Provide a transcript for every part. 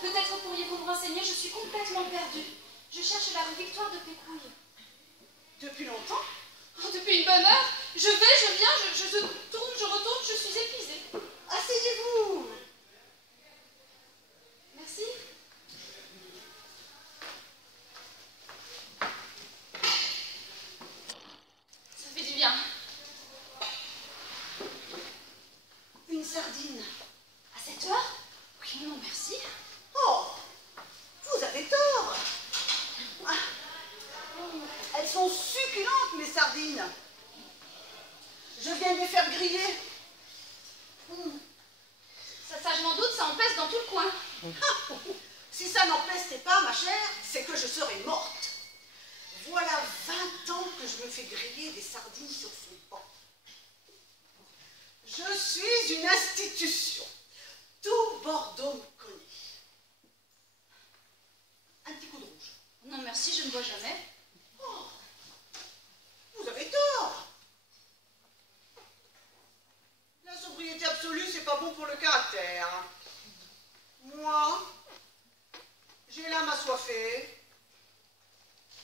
Peut-être pourriez-vous me renseigner, je suis complètement perdue. Je cherche la rue Victoire de Pécouille. Depuis longtemps? Oh, depuis une bonne heure. Je vais, je viens, je tourne, je retourne, je suis épuisée. Asseyez-vous. Merci. Ça fait du bien. Une sardine. À cette heure? Oui, non, merci. Oh, vous avez tort. Ah, elles sont succulentes, mes sardines. Je viens de les faire griller. Ça, je m'en doute, ça empeste dans tout le coin. Ah, si ça n'empestait pas, ma chère, c'est que je serais morte. Voilà 20 ans que je me fais griller des sardines sur ce banc. Je suis une institution. Tout Bordeaux me connaît. Un petit coup de rouge. Non, merci, je ne bois jamais. Oh, vous avez tort. La sobriété absolue, c'est pas bon pour le caractère. Moi, j'ai l'âme assoiffée.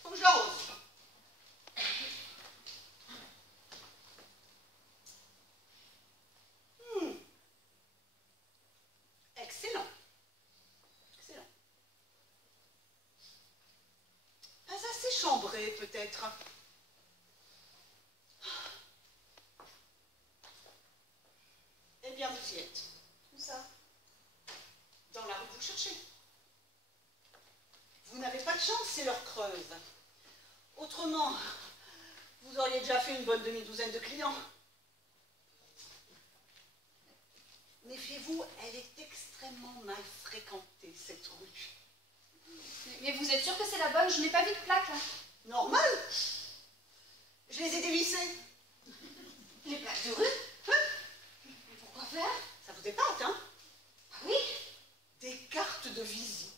Faut que j'arrose. Excellent. Excellent. Pas assez chambré, peut-être. Eh bien, vous y êtes. Où ça? Dans la rue que vous cherchez. Vous n'avez pas de chance, c'est l'heure creuse. Autrement, vous auriez déjà fait une bonne demi-douzaine de clients. Méfiez-vous, elle est extrêmement mal fréquentée, cette rue. Mais vous êtes sûr que c'est la bonne? Je n'ai pas vu de plaque. Hein. Normal. Je les ai dévissées. Les plaques de rue? Hein? Mais pourquoi faire? Ça vous épate, hein? Ah oui? Des cartes de visite.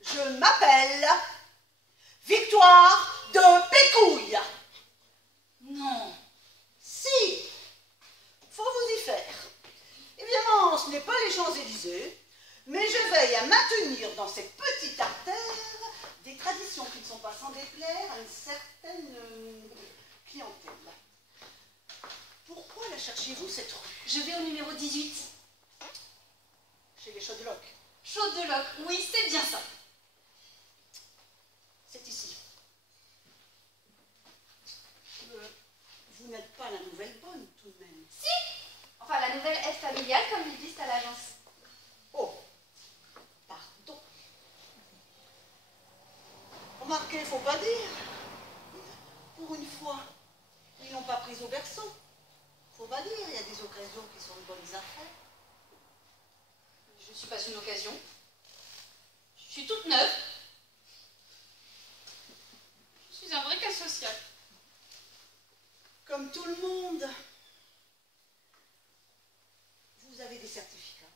Je m'appelle Victoire de Pécouille. Non. Si, faut vous y faire. Évidemment, ce n'est pas les Champs-Élysées, mais je veille à maintenir dans cette petite artère des traditions qui ne sont pas sans déplaire à une certaine clientèle. Pourquoi la cherchez-vous, cette rue? Je vais au numéro 18. Chez les Chaudeloc. Chaudeloc, oui, c'est bien ça. C'est ici. Vous n'êtes pas la nouvelle bonne, tout de même. Si. Enfin, la nouvelle aide familiale, comme ils disent à l'agence. Oh, pardon. Remarquez, il ne faut pas dire. Pour une fois, ils n'ont pas pris au berceau. Faut pas dire, il y a des occasions qui sont de bonnes affaires. Je ne suis pas une occasion. Je suis toute neuve. Je suis un vrai cas social. Comme tout le monde. Vous avez des certificats?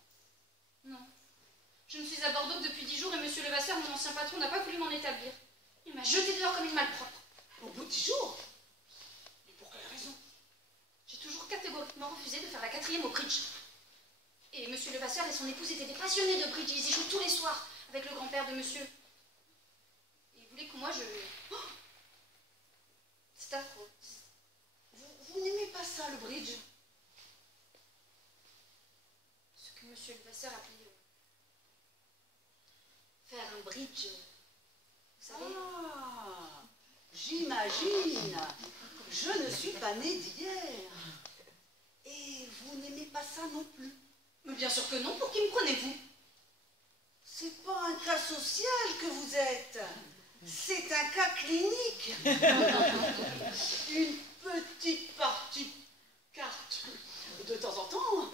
Non. Je ne suis à Bordeaux que depuis 10 jours et monsieur Levasseur, mon ancien patron, n'a pas voulu m'en établir. Il m'a jeté dehors comme une malpropre. Au bout de 10 jours? Mais pour quelle raison? J'ai toujours catégoriquement refusé de faire la 4e au bridge. Et monsieur Levasseur et son épouse étaient des passionnés de bridge. Ils y jouent tous les soirs avec le grand-père de monsieur. Et ils voulaient que moi, Oh, c'est affreux. Vous n'aimez pas ça, le bridge? Ce que monsieur Levasseur appelait faire un bridge, vous savez. Ah, j'imagine. Je ne suis pas née d'hier. Et vous n'aimez pas ça non plus? Mais bien sûr que non, pour qui me prenez-vous? C'est pas un cas social que vous êtes. C'est un cas clinique. Une petite partie de carte. De temps en temps,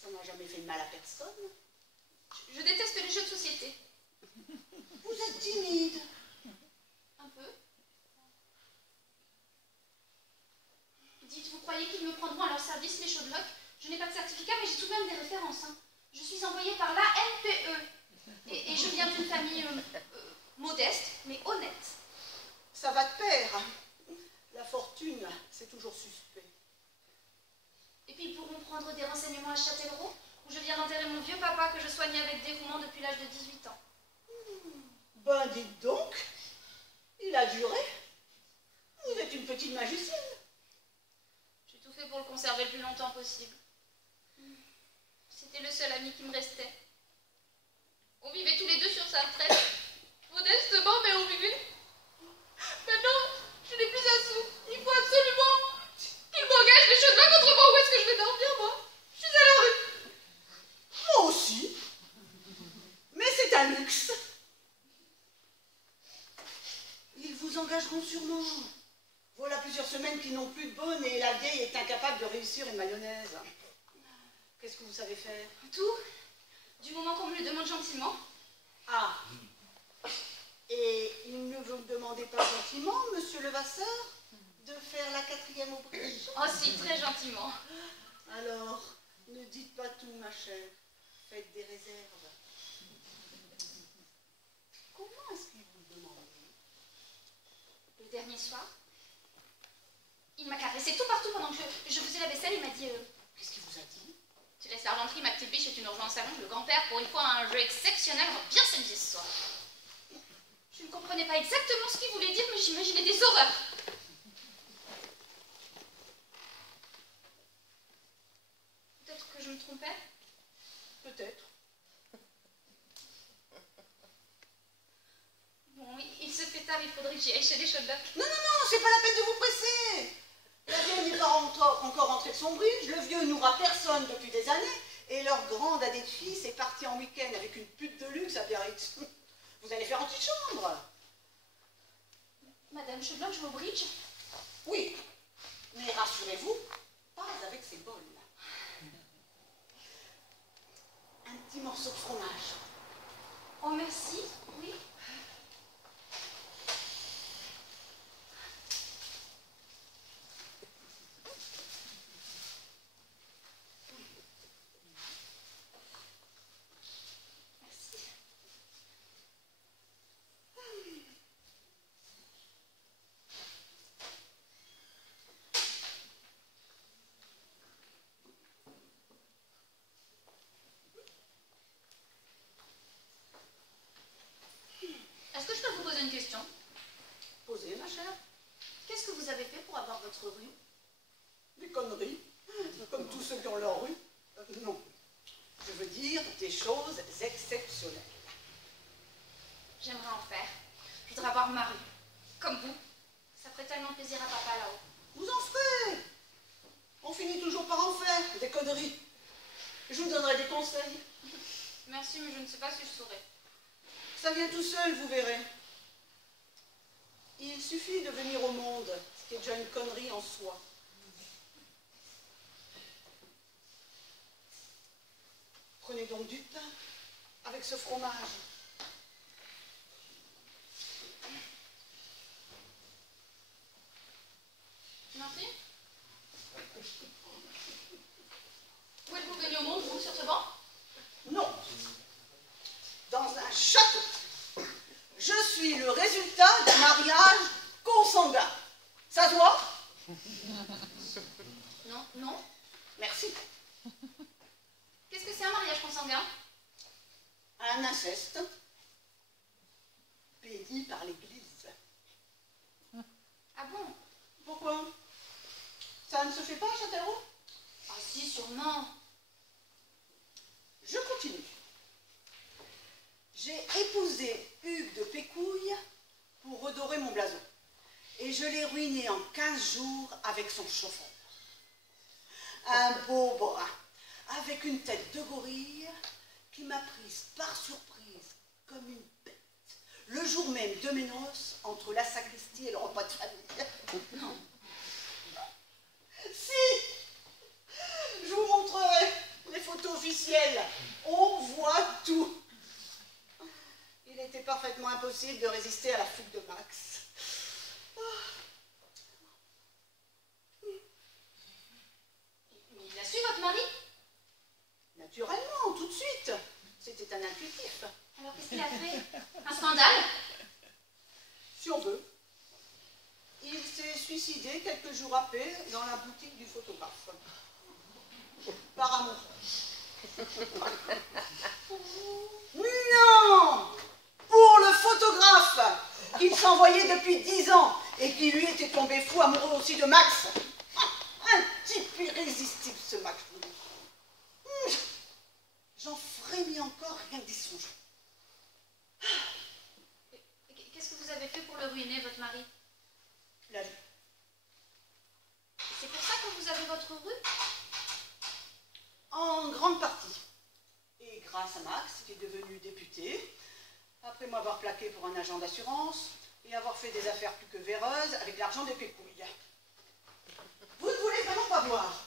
ça n'a jamais fait de mal à personne. Je déteste les jeux de société. Vous êtes timide. Un peu. Dites, vous croyez qu'ils me prendront à leur service, les Chaudeloc? Je n'ai pas de certificat, mais j'ai tout de même des références. Hein. Je suis envoyée par l'ANPE. Et je viens d'une famille modeste, mais honnête. Ça va de pair. La fortune, c'est toujours suspect. prendre des renseignements à Châtellerault, où je viens d'enterrer mon vieux papa que je soignais avec dévouement depuis l'âge de 18 ans. Ben, dites donc, il a duré. Vous êtes une petite magicienne. J'ai tout fait pour le conserver le plus longtemps possible. C'était le seul ami qui me restait. On vivait tous les deux sur sa retraite. Modestement, mais on vivait. Maintenant, je n'ai plus un sou. Il faut absolument qu'il m'engage les choses là contre moi. Où est-ce que je vais dormir, moi? Je suis à la rue. Moi aussi. Mais c'est un luxe. Ils vous engageront sûrement. Voilà plusieurs semaines qu'ils n'ont plus de bonne et la vieille est incapable de réussir une mayonnaise. Qu'est-ce que vous savez faire? Tout, du moment qu'on me le demande gentiment. Ah. Et il ne vous demandez pas gentiment, monsieur Levasseur, de faire la 4e au bridge? Oh si, très gentiment. Alors, ne dites pas tout, ma chère. Faites des réserves. Comment est-ce qu'il vous demande? Le dernier soir, il m'a caressé tout partout pendant que je faisais la vaisselle. Il m'a dit Qu'est-ce qu'il vous a dit? tu laisses l'argenterie, ma petite biche, et tu nous rejoins au salon. Le grand-père, pour une fois, a un jeu exceptionnel. On va bien s'amuser ce soir. Je ne comprenais pas exactement ce qu'il voulait dire, mais j'imaginais des horreurs. Peut-être que je me trompais. Peut-être. Bon, il se fait tard, il faudrait que j'y aille chez les Chodlock. Non, non, non, c'est pas la peine de vous presser. La vieille n'est pas encore rentrée de son bridge, le vieux n'ouvre personne depuis des années, et leur grande adée de fils est partie en week-end avec une pute de luxe à Biarritz. Vous allez faire antichambre. Madame Chodlock joue au bridge? Oui, mais rassurez-vous, pas avec ces bols. Un petit morceau de fromage. Oh, merci, oui. Est-ce que je peux vous poser une question? Posez, ma chère. Qu'est-ce que vous avez fait pour avoir votre rue? Des conneries, comme tous ceux qui ont leur rue. Non, je veux dire des choses exceptionnelles. J'aimerais en faire. Je voudrais avoir ma rue. Comme vous. Ça ferait tellement plaisir à papa là-haut. Vous en ferez. On finit toujours par en faire, des conneries. Je vous donnerai des conseils. Merci, mais je ne sais pas si je saurais. Ça vient tout seul, vous verrez. Il suffit de venir au monde, ce qui est déjà une connerie en soi. Prenez donc du pain avec ce fromage. Merci. Où êtes-vous venu au monde, vous, sur ce banc? Non. Dans un château. Je suis le résultat d'un mariage consanguin. Ça se voit? Non, non. Merci. Qu'est-ce que c'est un mariage consanguin? Un inceste béni par l'Église. Ah bon? Pourquoi? Ça ne se fait pas à Châtellerault? Ah si, sûrement. Je continue. J'ai épousé Hugues de Pécouille pour redorer mon blason. Et je l'ai ruiné en 15 jours avec son chauffeur. Un beau brun, avec une tête de gorille qui m'a prise par surprise comme une bête. Le jour même de mes noces, entre la sacristie et le repas de famille. Non. Si! Je vous montrerai les photos officielles. On voit tout. Il était parfaitement impossible de résister à la fougue de Max. Mais il a su, votre mari? Naturellement, tout de suite. C'était un intuitif. Alors qu'est-ce qu'il a fait? Un scandale? Si on veut. Il s'est suicidé quelques jours après dans la boutique du photographe. par amour. Non! Pour le photographe qu'il s'envoyait depuis 10 ans et qui lui était tombé fou amoureux aussi de Max. Un type irrésistible, ce Max. J'en frémis encore rien que d'y songer. Qu'est-ce que vous avez fait pour le ruiner, votre mari? La vie. C'est pour ça que vous avez votre rue? En grande partie. Et grâce à Max, qui est devenu député, après m'avoir plaqué pour un agent d'assurance et avoir fait des affaires plus que véreuses avec l'argent des pépouilles. Vous ne voulez vraiment pas boire?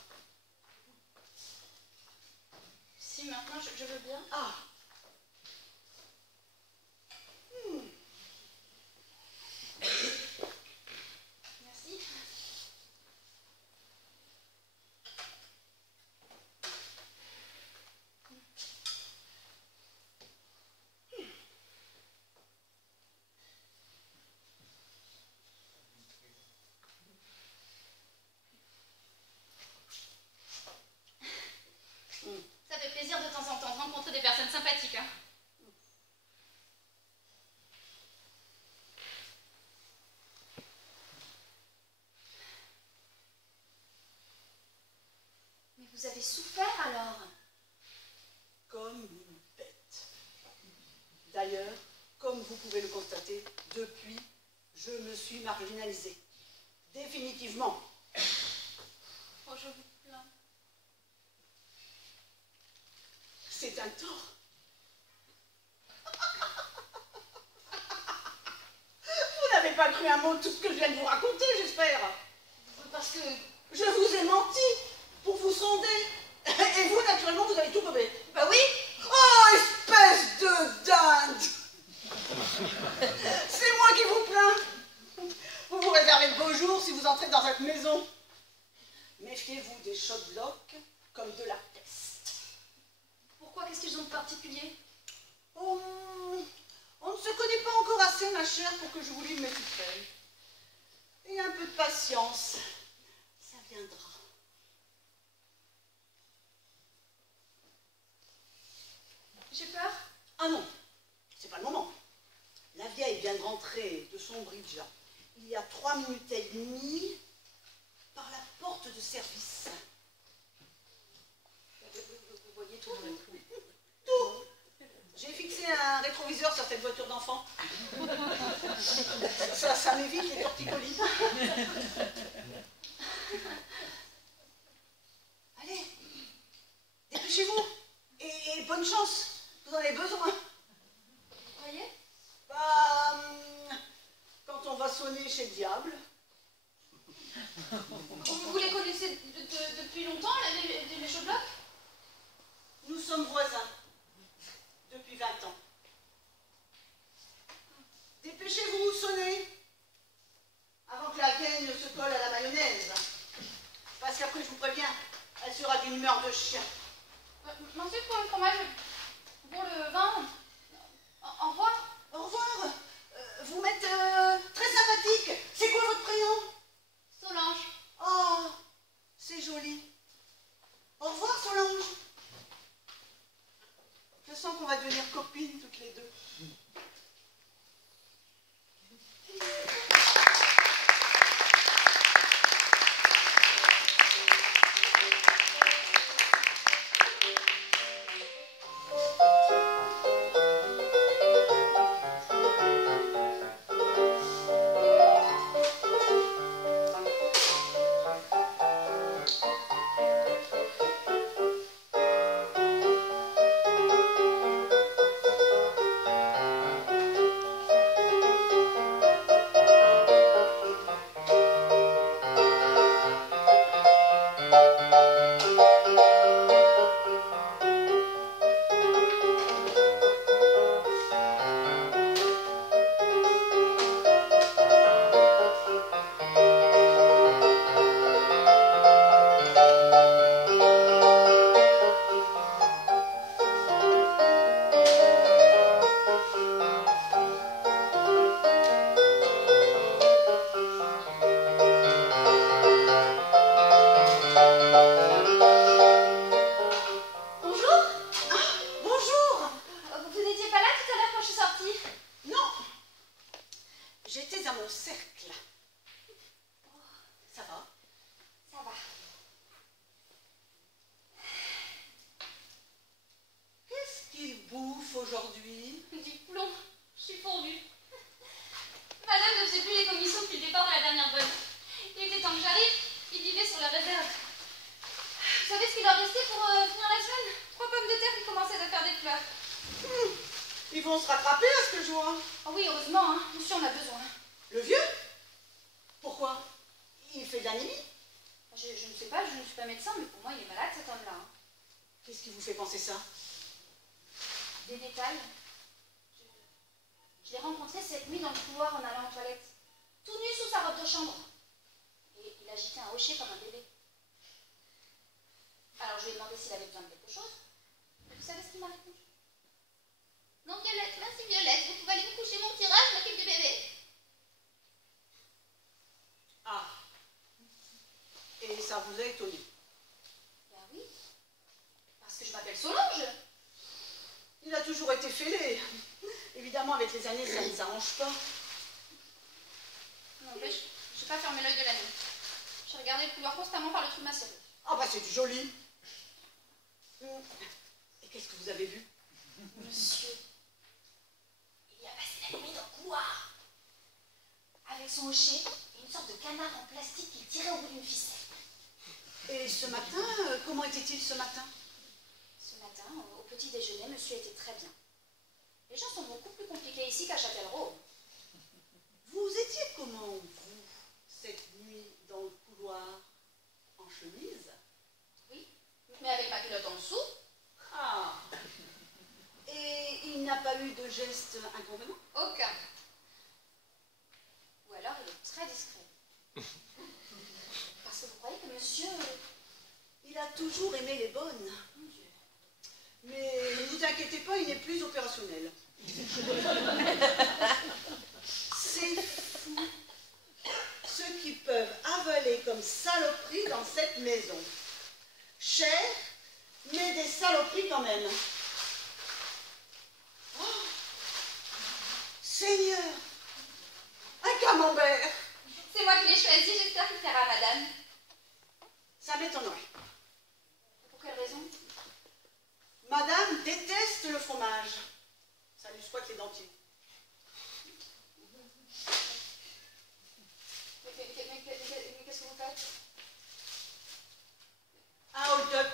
Si, maintenant, je veux bien. Ah. Merci. Ça fait plaisir de temps en temps de rencontrer des personnes sympathiques, hein. Mais vous avez souffert alors? Comme une bête. D'ailleurs, comme vous pouvez le constater, depuis, je me suis marginalisée. Définitivement. Oh, je vous plains. C'est un tort. Vous n'avez pas cru un mot de tout ce que je viens de vous raconter, j'espère. Parce que... Je vous ai menti pour vous sonder. Et vous, naturellement, vous avez tout gobé. Bah oui. Oh, espèce de dinde! C'est moi qui vous plains. Vous vous réservez de beaux jours si vous entrez dans cette maison. Méfiez-vous des shotblocks comme de la peste. Pourquoi? Qu'est-ce qu'ils ont de particulier? Oh, on ne se connaît pas encore assez, ma chère, pour que je vous livre mes secrets. Et un peu de patience, ça viendra. J'ai peur. Ah non, c'est pas le moment. La vieille vient de rentrer de son bridge il y a 3 minutes et demie par la porte de service. Vous voyez tout dans le trou. Tout. J'ai fixé un rétroviseur sur cette voiture d'enfant. Ça m'évite les torticolis. Allez, dépêchez-vous. Et bonne chance. Vous en avez besoin. Vous croyez? Bah, quand on va sonner chez le diable. Vous les connaissez depuis longtemps, les Chaude-Blocs? Nous sommes voisins. Depuis 20 ans. Dépêchez-vous, sonnez. Avant que la vieille ne se colle à la mayonnaise. Parce qu'après, je vous préviens, elle sera d'une humeur de chien. Merci pour le fromage, pour le vin. Au revoir. Au revoir. Vous m'êtes très sympathique. C'est quoi votre prénom? Solange. Oh, c'est joli. Au revoir, Solange. Je sens qu'on va devenir copines toutes les deux. aujourd'hui? Du plomb, je suis fondue. Madame ne faisait plus les commissions depuis le départ de la dernière bonne. Il était temps que j'arrive, il vivait sur la réserve. Vous savez ce qu'il leur restait pour finir la semaine? 3 pommes de terre qui commençaient à faire des fleurs. Ils vont se rattraper à ce que je vois. Oh oui, heureusement, hein. Monsieur en a besoin. Le vieux? Pourquoi? Il fait de l'anémie? Je ne sais pas, je ne suis pas médecin, mais pour moi, il est malade, cet homme-là. Hein. Qu'est-ce qui vous fait penser ça? Des détails. Je l'ai rencontré cette nuit dans le couloir en allant aux toilettes. Tout nu sous sa robe de chambre. Et il agitait un hocher comme un bébé. Alors je lui ai demandé s'il avait besoin de quelque chose. Et vous savez ce qu'il m'a répondu? Non, Violette, merci Violette, vous pouvez aller vous coucher, mon petit rat, je m'occupe du bébé. Ah. Et ça vous a étonné? Ben oui, parce que je m'appelle Solange. Il a toujours été fêlé. Évidemment, avec les années, ça ne s'arrange pas. N'empêche, je n'ai pas fermé l'œil de la nuit. J'ai regardé le couloir constamment par le trou de ma serrure. Ah bah c'est du joli. Et qu'est-ce que vous avez vu? Monsieur, il a passé la nuit dans le couloir. Avec son hocher et une sorte de canard en plastique qu'il tirait au bout d'une ficelle. Et ce matin, comment était-il ce matin? Ce matin, au petit déjeuner, monsieur était très bien. Les gens sont beaucoup plus compliqués ici qu'à Châtellerault. Vous étiez comment, vous, cette nuit, dans le couloir, en chemise? Oui, mais avec ma culotte en dessous. Ah. Et il n'a pas eu de geste inconvénient? Aucun. Ou alors il est très discret. Parce que vous croyez que monsieur... Il a toujours aimé les bonnes. Mon Dieu. Mais ne vous inquiétez pas, il n'est plus opérationnel. C'est fou. Ceux qui peuvent avaler comme saloperie dans cette maison. Cher, mais des saloperies quand même. Oh, Seigneur, un camembert. C'est moi qui l'ai choisi, j'espère qu'il plaira à madame. Ça m'étonnerait. Pour quelle raison? Madame déteste le fromage. Ça lui squatte les dentiers. Mais qu'est-ce que vous faites? Un hold-up.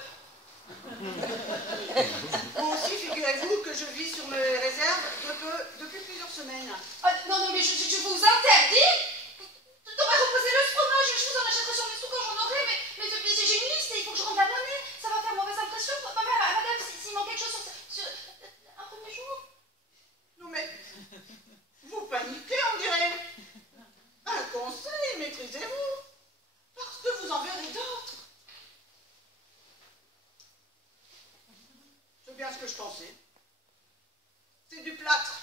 Moi aussi, figurez-vous que je vis sur mes réserves depuis plusieurs semaines. Ah, non, mais je vous interdis de reposer le fromage. Je vous en achèterai sur mes sous quand j'en aurai, mais j'ai une liste et il faut que je rende la monnaie. Ça va faire mauvaise impression. Madame, s'il manque quelque chose sur un premier jour. Non mais, vous paniquez, on dirait. Un conseil, maîtrisez-vous, parce que vous en verrez d'autres. C'est bien ce que je pensais. C'est du plâtre.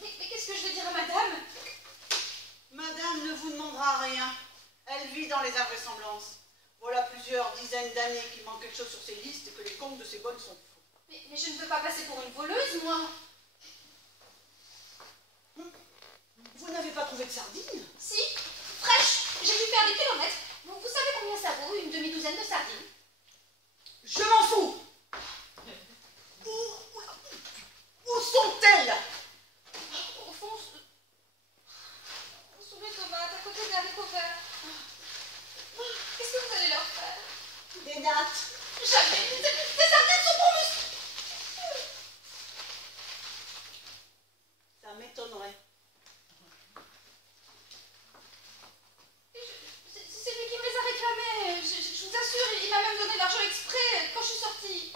Mais qu'est-ce que je vais dire à madame? Madame ne vous demandera rien. Elle vit dans les invraisemblances. Voilà plusieurs dizaines d'années qu'il manque quelque chose sur ses listes et que les comptes de ces bonnes sont faux. Mais je ne veux pas passer pour une voleuse, moi. Vous n'avez pas trouvé de sardines? Si, fraîche. J'ai dû faire des kilomètres. Vous savez combien ça vaut, une demi-douzaine de sardines? Je m'en fous. Où sont-elles? Au fond, sous les tomates, à côté des haricots verts. Qu'est-ce que vous allez leur faire? Des nattes. Jamais. Ces sardines sont pour monsieur. Ça m'étonnerait. C'est lui qui me les a réclamés. Je vous assure, il m'a même donné de l'argent exprès quand je suis sortie.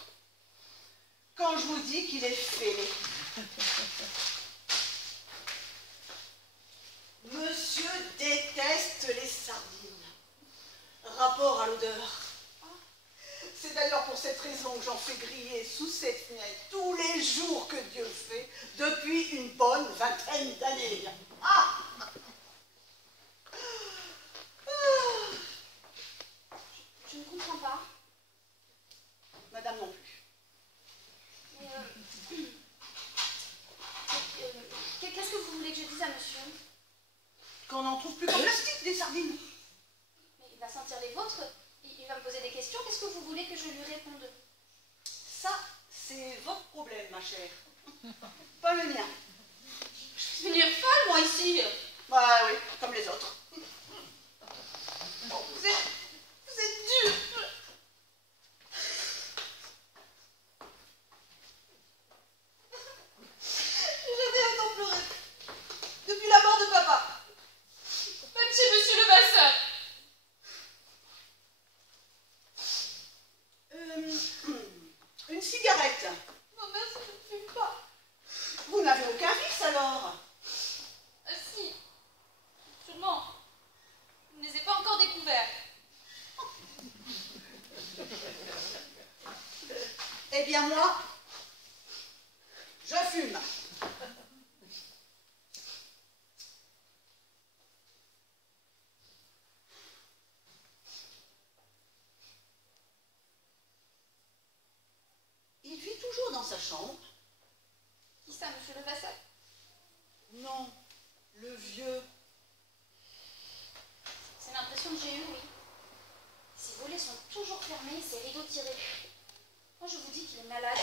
Quand je vous dis qu'il est fêlé. Monsieur déteste les sardines. Rapport à l'odeur. C'est d'ailleurs pour cette raison que j'en fais griller sous cette fenêtre tous les jours que Dieu fait depuis une bonne vingtaine d'années. Ah! Je ne comprends pas. Madame non plus. Mais, qu'est-ce que vous voulez que je dise à monsieur? Qu'on n'en trouve plus qu'en plastique des sardines. Mais il va sentir les vôtres. Il va me poser des questions. Qu'est-ce que vous voulez que je lui réponde? Ça, c'est votre problème, ma chère. Pas le mien. Je vais devenir folle, moi, ici. Bah oui, comme les autres. Oh, vous êtes dur. J'ai jamais autant pleuré. Depuis la mort de papa. Même chez monsieur le Vasseur. Une cigarette. Non, merci, je ne fume pas. Vous n'avez aucun vice alors? Ah si, sûrement. Je ne les ai pas encore découverts. Eh bien moi, je fume. Il vit toujours dans sa chambre. Qui ça, monsieur le Vasseur? Non, le vieux. C'est l'impression que j'ai eue, oui. Ses volets sont toujours fermés et ses rideaux tirés. Moi, je vous dis qu'il est malade.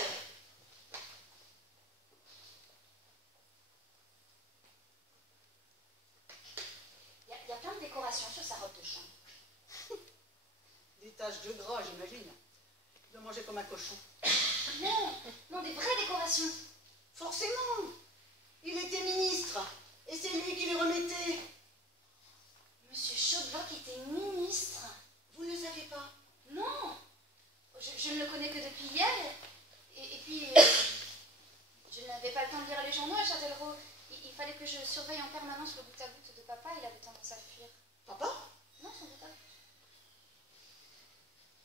Il y a plein de décorations sur sa robe de chambre. Des taches de gras, j'imagine. Il doit manger comme un cochon. Non, des vraies décorations. Forcément. Il était ministre. Et c'est lui qui les remettait. Monsieur Chodelock était ministre. Vous ne le savez pas? Non, je ne le connais que depuis hier. Et puis, je n'avais pas le temps de lire les journaux à Châtellerault. Il fallait que je surveille en permanence le goutte à goutte de papa. Il avait tendance à fuir. Papa? Non, son goutte à goutte.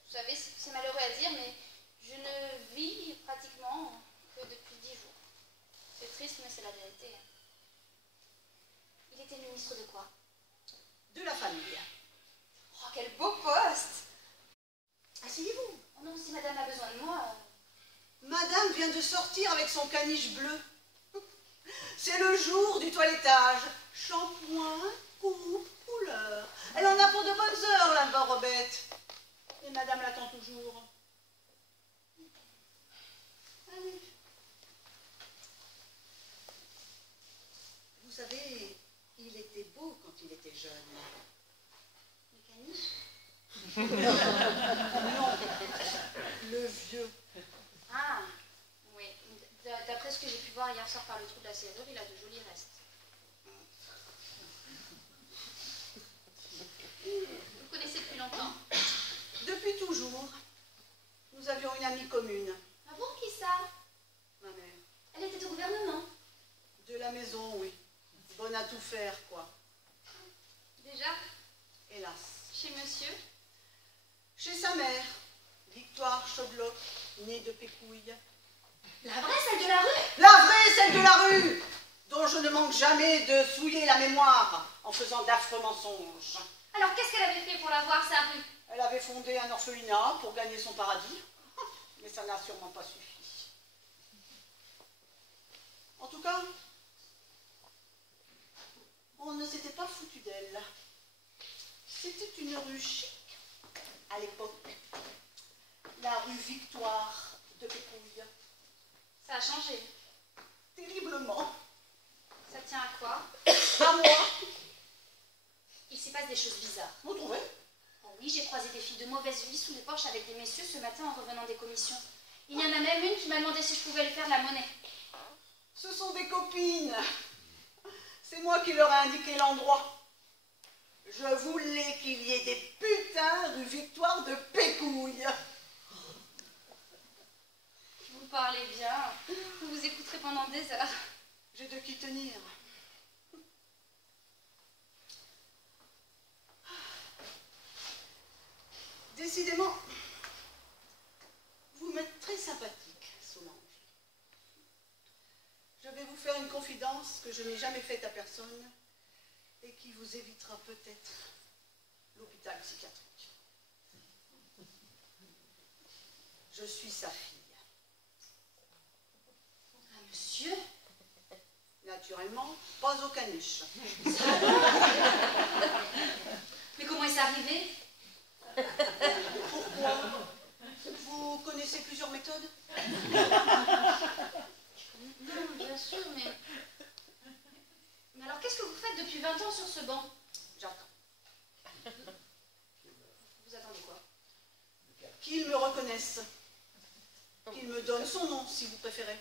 Vous savez, c'est malheureux à dire, mais je ne vis pratiquement que depuis 10 jours. C'est triste, mais c'est la vérité. Il était ministre de quoi? De la famille. Oh, quel beau poste! Asseyez-vous. Oh non, si madame a besoin de moi... Madame vient de sortir avec son caniche bleu. C'est le jour du toilettage. Shampoing, coupe, couleur. Elle en a pour de bonnes heures, la Robette. Et madame l'attend toujours. Allez. Vous savez, il était beau quand il était jeune. Le caniche? Non, le vieux. Ah, oui. D'après ce que j'ai pu voir hier soir par le trou de la serrure, il a de jolis restes. Vous le connaissez depuis longtemps? Depuis toujours. Nous avions une amie commune. Ah bon, qui ça? Ma mère. Elle était au gouvernement. De la maison, oui. Bonne à tout faire, quoi. Déjà? Hélas. Chez monsieur? Chez sa mère, Victoire Chodelock, née de Pécouille. La vraie, celle de la rue? La vraie, celle de la rue, dont je ne manque jamais de souiller la mémoire en faisant d'affreux mensonges. Alors, qu'est-ce qu'elle avait fait pour la voir, sa rue? Elle avait fondé un orphelinat pour gagner son paradis, mais ça n'a sûrement pas suffi. En tout cas, on ne s'était pas foutu d'elle. C'était une rue chic à l'époque, la rue Victoire de Pécouille. Ça a changé. Terriblement. Ça tient à quoi? À moi. Il s'y passe des choses bizarres. Vous trouvez? Oh oui, j'ai croisé des filles de mauvaise vie sous les porches avec des messieurs ce matin en revenant des commissions. Il y en a même une qui m'a demandé si je pouvais lui faire de la monnaie. Ce sont des copines. C'est moi qui leur ai indiqué l'endroit. Je voulais qu'il y ait des putains rue Victoire de Pécouille. Vous parlez bien. Je vous écouterai pendant des heures. J'ai de qui tenir. Décidément, vous m'êtes très sympathique, Solange. Je vais vous faire une confidence que je n'ai jamais faite à personne et qui vous évitera peut-être l'hôpital psychiatrique. Je suis sa fille. Ah, monsieur? Naturellement, pas au caniche. Mais comment est-ce arrivé? Pourquoi? Vous connaissez plusieurs méthodes? qu'il me reconnaisse. Qu'il me donne son nom, si vous préférez.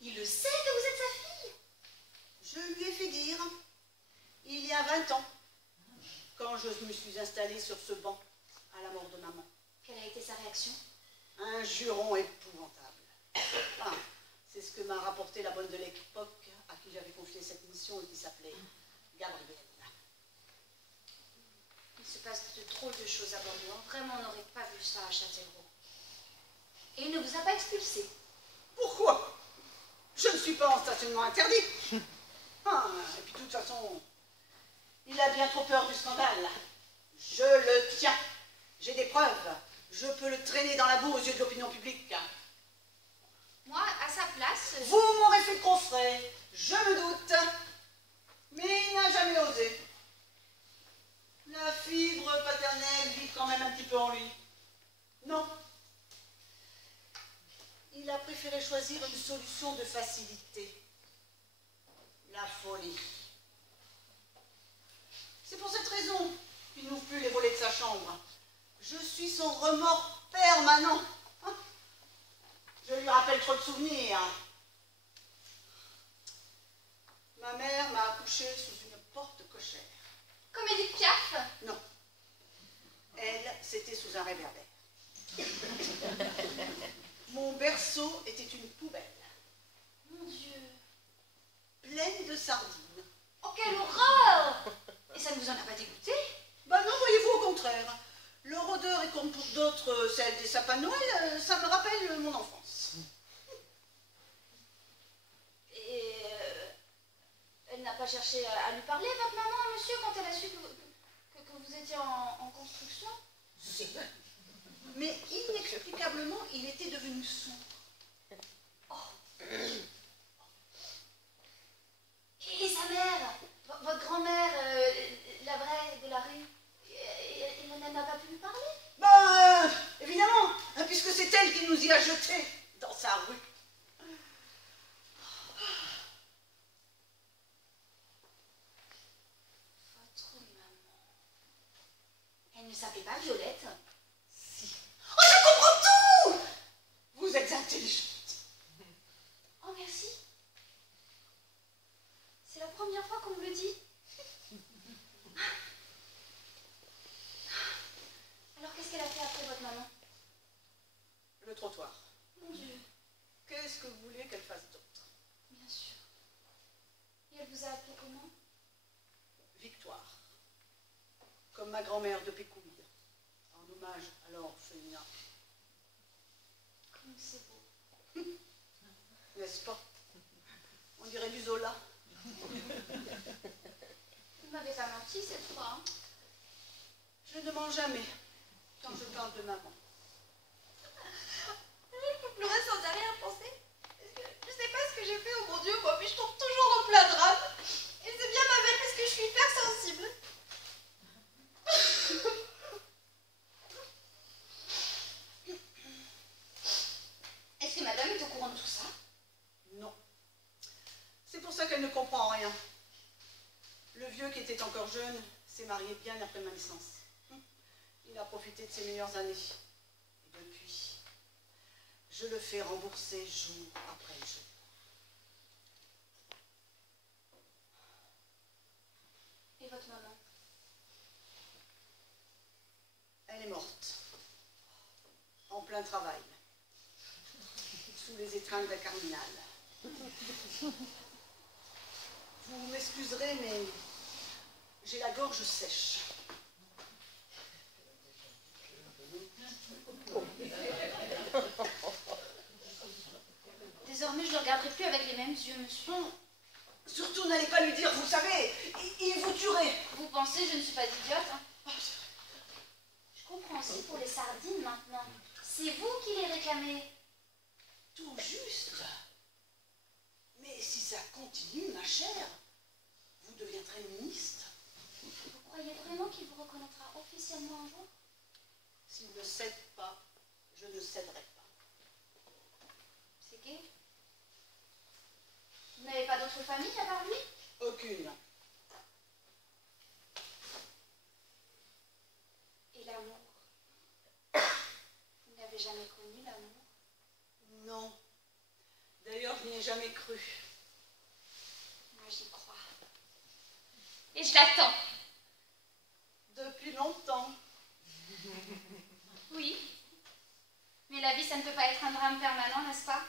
Il le sait que vous êtes sa fille? Je lui ai fait dire, il y a 20 ans, quand je me suis installée sur ce banc, à la mort de maman. Quelle a été sa réaction? Un juron épouvantable. Enfin, c'est ce que m'a rapporté la bonne de l'époque à qui j'avais confié cette mission et qui s'appelait Gabrielle. Il se passe de drôles de choses à Bordeaux. Vraiment, on n'aurait pas vu ça à Châtellerault. Et il ne vous a pas expulsé? Pourquoi? Je ne suis pas en stationnement interdit. Ah, et puis de toute façon, il a bien trop peur du scandale. Je le tiens. J'ai des preuves. Je peux le traîner dans la boue aux yeux de l'opinion publique. Moi, à sa place... Vous m'aurez fait trop frais, je me doute. Mais il n'a jamais osé. La fibre paternelle vit quand même un petit peu en lui. Non. Il a préféré choisir une solution de facilité. La folie. C'est pour cette raison qu'il n'ouvre plus les volets de sa chambre. Je suis son remords permanent. Je lui rappelle trop de souvenirs. Ma mère m'a accouchée sous une porte cochère. Comme Edith Piaf? Non. Elle, c'était sous un réverbère. Mon berceau était une poubelle. Mon Dieu. Pleine de sardines. Oh, quelle horreur! Et ça ne vous en a pas dégoûté? Ben non, voyez-vous, au contraire. Leur odeur est comme pour d'autres, celle des sapins de Noël, ça me rappelle mon enfance. Et elle n'a pas cherché à lui parler, votre maman, monsieur, quand elle a su que vous étiez en construction? Si. Mais inexplicablement, il était devenu sourd. Oh. Et sa mère, votre grand-mère, la vraie de la rue, elle n'a pas pu lui parler? Ben, évidemment, hein, puisque c'est elle qui nous y a jetés dans sa rue. Votre maman, elle ne s'appelait pas Violette? Si. Oh, je comprends tout! Vous êtes intelligente. Oh, merci. C'est la première fois qu'on me le dit. Alors, qu'est-ce qu'elle a fait après votre maman? Le trottoir. Mon Dieu, Qu'est-ce que vous voulez qu'elle fasse d'autre? bien sûr. Et elle vous a appelé comment? Victoire. Comme ma grand-mère de Pécouille. En hommage à l'orphelinat. Comme c'est beau. N'est-ce pas? On dirait du Zola. Vous m'avez pas menti cette fois, hein? Je ne mens jamais quand je parle de maman. Je peux pleurer sans arrêt à penser. Je sais pas ce que j'ai fait, oh mon Dieu, moi, puis je tombe toujours en plein drame. Et c'est bien ma belle parce que je suis hyper sensible. Est-ce que madame est au courant de tout ça? Non. C'est pour ça qu'elle ne comprend rien. Le vieux qui était encore jeune s'est marié bien après ma naissance. Il a profité de ses meilleures années. Et depuis, je le fais rembourser jour après jour. Et votre maman? Elle est morte. En plein travail. Sous les étreintes d'un cardinal. Vous m'excuserez, mais j'ai la gorge sèche. Désormais, je ne le regarderai plus avec les mêmes yeux, monsieur. Surtout, n'allez pas lui dire, vous savez, il vous tuerait. Vous pensez, je ne suis pas idiote, hein? Je comprends aussi pour les sardines maintenant. C'est vous qui les réclamez. Tout juste. Mais si ça continue, ma chère, vous deviendrez ministre. Vous croyez vraiment qu'il vous reconnaîtra officiellement un jour? S'il ne cède pas, je ne céderai pas. C'est gai. Vous n'avez pas d'autre famille à part lui? Aucune. Et l'amour? Vous n'avez jamais connu l'amour? Non. D'ailleurs, je n'y ai jamais cru. Moi, j'y crois. Et je l'attends. Depuis longtemps. Oui. Mais la vie, ça ne peut pas être un drame permanent, n'est-ce pas?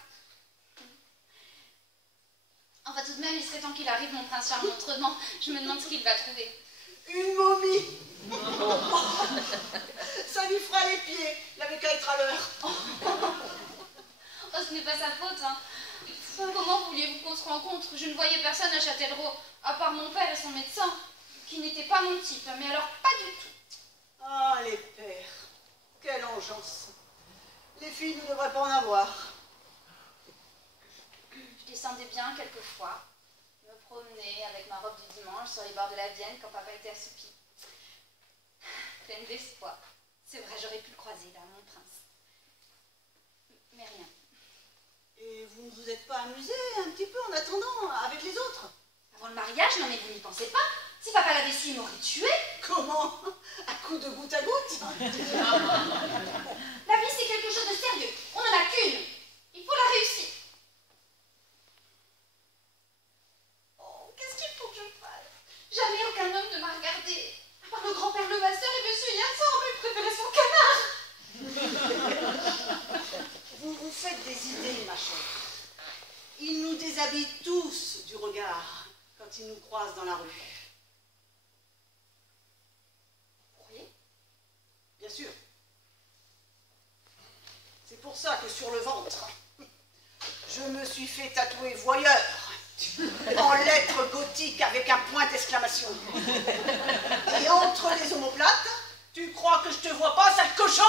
Enfin, tout de même, il serait temps qu'il arrive, mon prince charmant. Autrement, je me demande ce qu'il va trouver. Une momie. Ça lui fera les pieds. Il n'avait qu'à être à l'heure. Oh, ce n'est pas sa faute, hein. Comment vouliez-vous qu'on se rencontre? Je ne voyais personne à Châtellerault, à part mon père et son médecin, qui n'était pas mon type, mais alors pas du tout. Ah, les pères. Quelle engeance. Les filles ne devraient pas en avoir. Je descendais bien quelquefois, me promener avec ma robe du dimanche sur les bords de la Vienne quand papa était assoupi. Pleine d'espoir. C'est vrai, j'aurais pu le croiser là, mon prince. Mais rien. Et vous ne vous êtes pas amusé un petit peu en attendant avec les autres? Avant le mariage, non mais vous n'y pensez pas. Si papa l'avait su, il m'aurait tué. Comment? À coups de goutte à goutte? La vie, c'est quelque chose de sérieux. On n'en a qu'une. Il faut la réussir. Oh, qu'est-ce qu'il faut que je fasse? Jamais aucun homme ne m'a regardé. À part le grand-père Levasseur et monsieur Hyacinthe, mais il préférait son canard. Vous vous faites des idées, ma chère. Ils nous déshabillent tous du regard quand ils nous croisent dans la rue. Vous croyez? Bien sûr. C'est pour ça que sur le ventre, je me suis fait tatouer voyeur en lettres gothiques avec un point d'exclamation. Et entre les omoplates, tu crois que je te vois pas, sale cochon?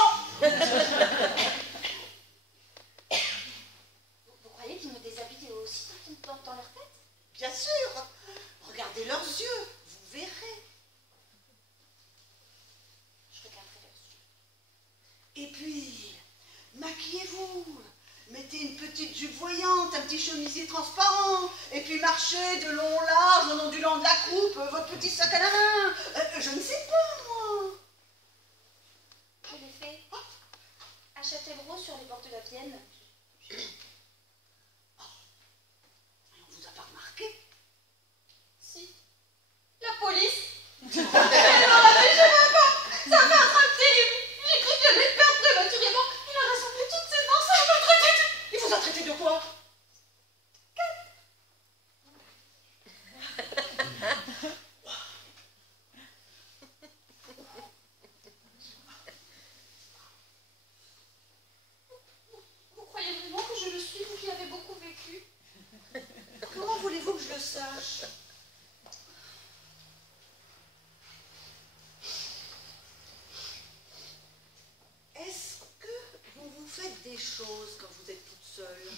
Vous croyez qu'ils me déshabillent aussi dans leur tête? Bien sûr. Regardez leurs yeux, vous verrez. Je regarderai leurs yeux. Et puis, maquillez-vous. Mettez une petite jupe voyante, un petit chemisier transparent, et puis marchez de long en large en ondulant de la croupe, votre petit sac à la main. Je ne sais pas, moi. Je l'ai fait à Châtellerault, sur les bords de la Vienne. On vous a pas remarqué? Si. La police. Elle m'a déjà pas. Ça m'a attrapé. J'ai cru que j'allais perdre prématurément. Il a rassemblé toutes ses forces et il m'a traité de... Il vous a traité de quoi? Vous croyez vraiment que je le suis, vous qui avez beaucoup vécu? Comment voulez-vous que je le sache? Est-ce que vous vous faites des choses quand vous êtes toute seule?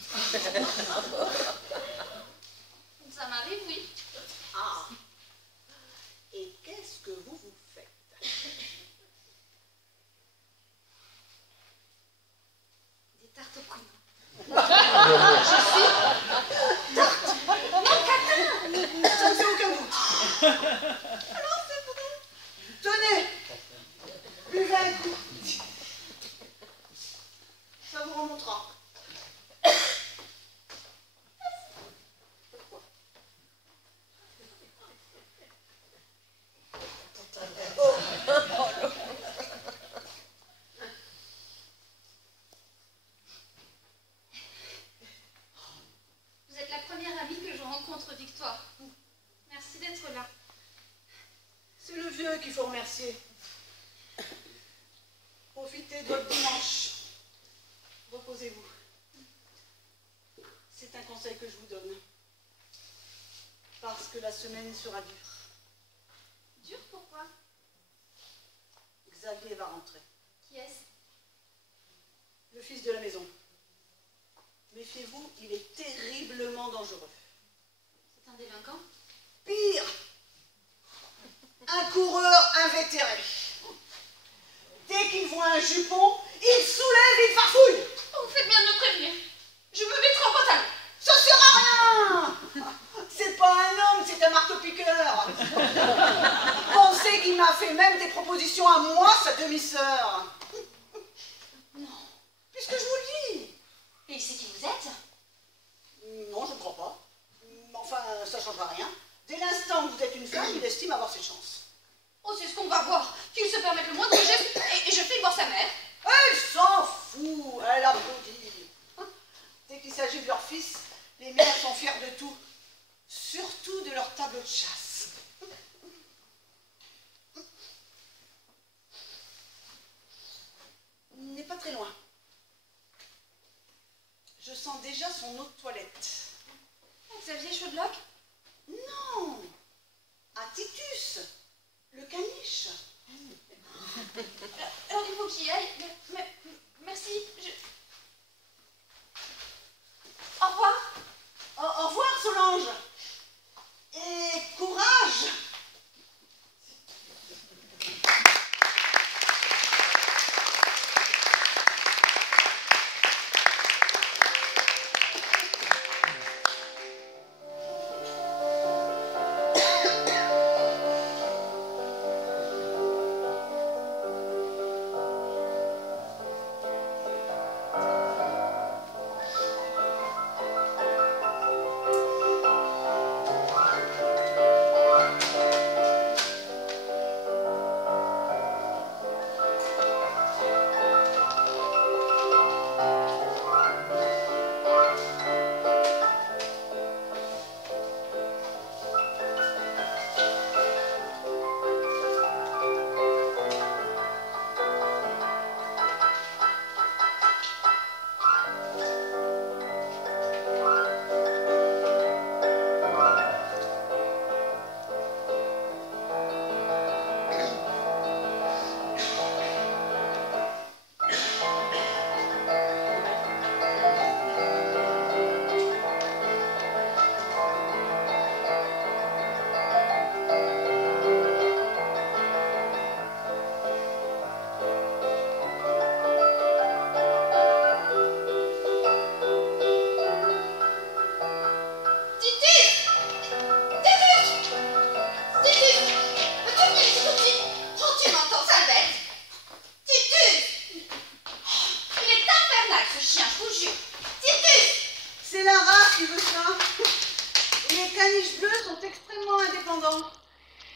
Ça m'arrive, oui. Ah. Et qu'est-ce que vous vous faites? Des tartes au pruneau. Je suis tarte. Non, catin. Ça ne fait aucun doute. Alors c'est vrai. Tenez, buvez un coup. Ça vous remontera. Vous êtes la première amie que je rencontre, Victoire. Merci d'être là. C'est le vieux qu'il faut remercier. Profitez de votre dimanche. Reposez-vous. C'est un conseil que je vous donne. Parce que la semaine sera dure. Dur, pourquoi? Xavier va rentrer. Qui est-ce? Le fils de la maison. Méfiez-vous, il est terriblement dangereux. C'est un délinquant? Pire, un coureur invétéré. Dès qu'il voit un jupon, il soulève, il farfouille. Oh, vous faites bien de me prévenir. Je me mettrai en pantalon. Ça sert à rien. C'est pas un homme, c'est un marteau-piqueur. Pensez qu'il m'a fait même des propositions à moi, sa demi-sœur. Non. très loin. Je sens déjà son eau de toilette. Xavier Chaudeloc? Non, à Titus, le caniche. Alors il faut que j'y aille. Merci. Au revoir. Au revoir, Solange. Et courage.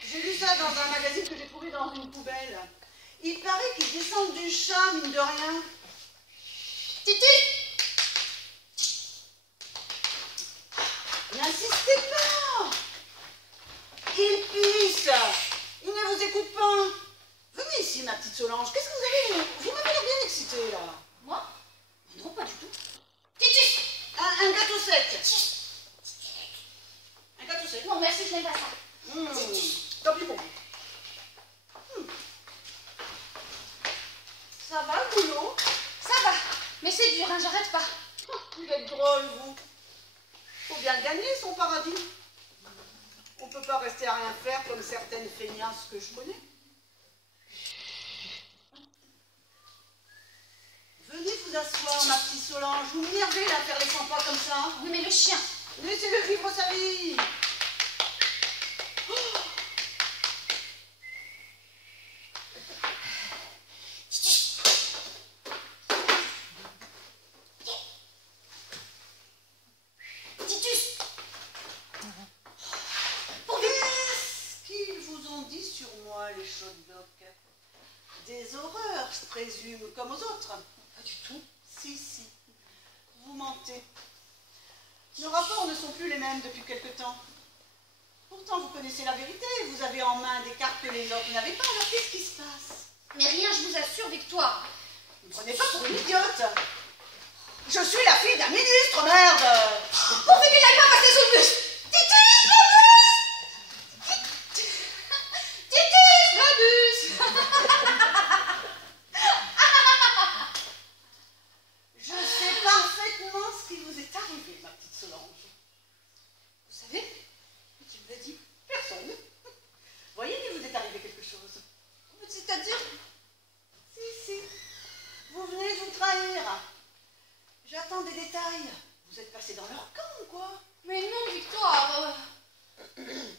J'ai lu ça dans un magazine que j'ai trouvé dans une poubelle. Il paraît qu'ils descendent du chat, mine de rien. Titus! N'insistez pas! Il pisse! Il ne vous écoute pas! Venez ici, ma petite Solange. Qu'est-ce que vous avez? Vous m'avez l'air bien excitée, là. Moi? Non, pas du tout. Titus! Un gâteau sec. Un gâteau sec. Non, merci, je n'aime pas ça. Tant pis pour vous. Ça va, le boulot? Ça va, mais c'est dur, hein, j'arrête pas. Vous êtes drôle, vous. Faut bien le gagner, son paradis. On peut pas rester à rien faire comme certaines feignasses que je connais. Venez vous asseoir, ma petite Solange. Vous m'énervez, là, faire les 100 pas comme ça. Oui, mais le chien. Laissez-le vivre sa vie. Titus! Qu'est-ce qu'ils vous ont dit sur moi, les Chaudeloc? Des horreurs, je présume, comme aux autres. Pas du tout. Si, si. Vous mentez. Nos rapports ne sont plus les mêmes depuis quelque temps. Pourtant, vous connaissez la vérité. Vous avez en main des cartes que les autres n'avaient pas. Alors, qu'est-ce qui se passe? Mais rien, je vous assure, Victoire. Ne me prenez pas pour une idiote. Je suis la fille d'un ministre, merde. Pour finir la main passer sous le bus. Titus, le bus! Titus, le bus! Je sais parfaitement ce qui vous est arrivé, ma petite Solange. Vous savez? Qui me l'a dit? Personne. Voyez qu'il vous est arrivé quelque chose. C'est-à-dire? Si, si. Vous venez de vous trahir. J'attends des détails. Vous êtes passé dans leur camp, quoi. Mais non, Victoire.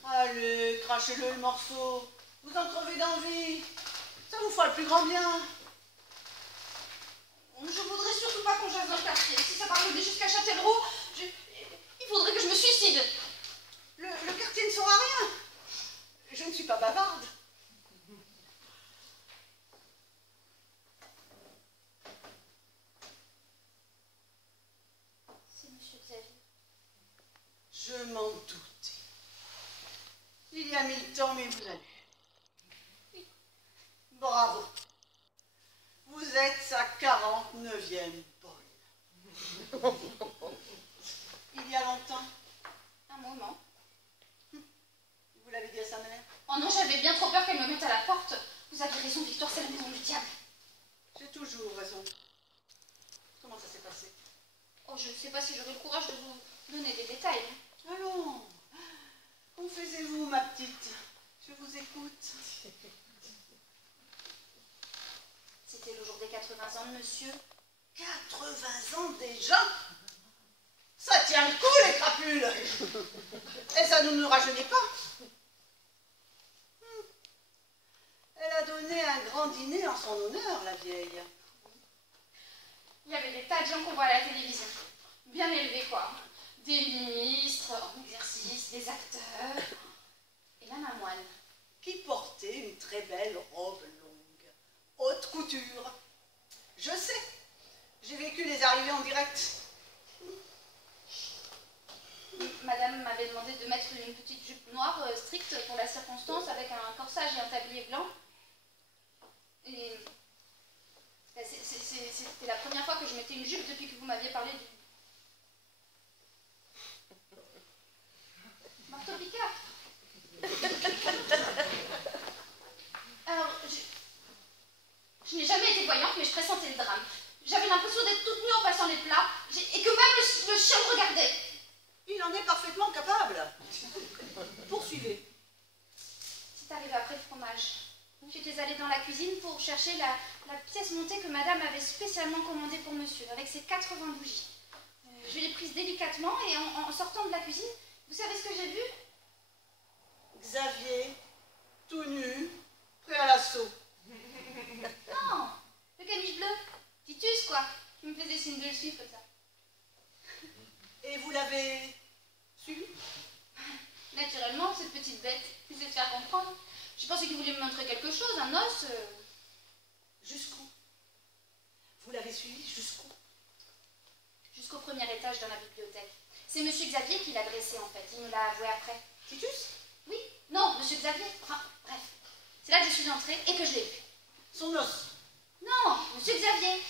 Allez, crachez-le le morceau. Vous en crevez d'envie. Ça vous fera le plus grand bien. Je voudrais surtout pas qu'on jase dans le quartier. Si ça parvenait jusqu'à Châtellerault, il faudrait que je me suicide. Le quartier ne saura rien. Je ne suis pas bavarde. C'est monsieur Xavier. Je m'en doutais. Il y a 1000 ans, mais vous avez. Oui. Bravo. Vous Vous êtes sa 49e bonne. Il y a longtemps? Un moment. Vous l'avez dit à sa mère? Oh non, j'avais bien trop peur qu'elle me mette à la porte. Vous avez raison, Victoire, c'est la maison du diable. J'ai toujours raison. Comment ça s'est passé? Oh, je ne sais pas si j'aurai le courage de vous donner des détails. Allons, confessez-vous, ma petite. Je vous écoute. C'était le jour des 80 ans de monsieur. 80 ans déjà? Ça tient le coup, les crapules. Et ça ne nous rajeunit pas. Elle a donné un grand dîner en son honneur, la vieille. Il y avait des tas de gens qu'on voit à la télévision. Bien élevés, quoi. Des ministres en exercice, des acteurs. Et même un moine. Qui portait une très belle robe longue, haute couture. Je sais, j'ai vécu les arrivées en direct. Madame m'avait demandé de mettre une petite jupe noire stricte pour la circonstance avec un corsage et un tablier blanc. Et c'était la première fois que je mettais une jupe depuis que vous m'aviez parlé du... Marteau Picard. Alors, je n'ai jamais été voyante, mais je pressentais le drame. J'avais l'impression d'être toute nue en passant les plats, et que même le chien me regardait. Il en est parfaitement capable. Poursuivez. C'est arrivé après le fromage. J'étais allée dans la cuisine pour chercher la pièce montée que madame avait spécialement commandée pour monsieur, avec ses 80 bougies. Je l'ai prise délicatement et en sortant de la cuisine, vous savez ce que j'ai vu? Xavier, tout nu, prêt à l'assaut. Non, le caniche bleu, Titus quoi, qui me faisait signe de le suivre comme ça. Et vous l'avez suivi? Naturellement, cette petite bête, je vais se faire comprendre. Je pensais qu'il voulait me montrer quelque chose, un os. Jusqu'où? Vous l'avez suivi jusqu'où? Jusqu'au premier étage dans la bibliothèque. C'est monsieur Xavier qui l'a dressé en fait, il me l'a avoué après. Titus? Oui, non, monsieur Xavier, enfin, bref. C'est là que je suis entrée et que je l'ai vu. Son os? Non, monsieur Xavier.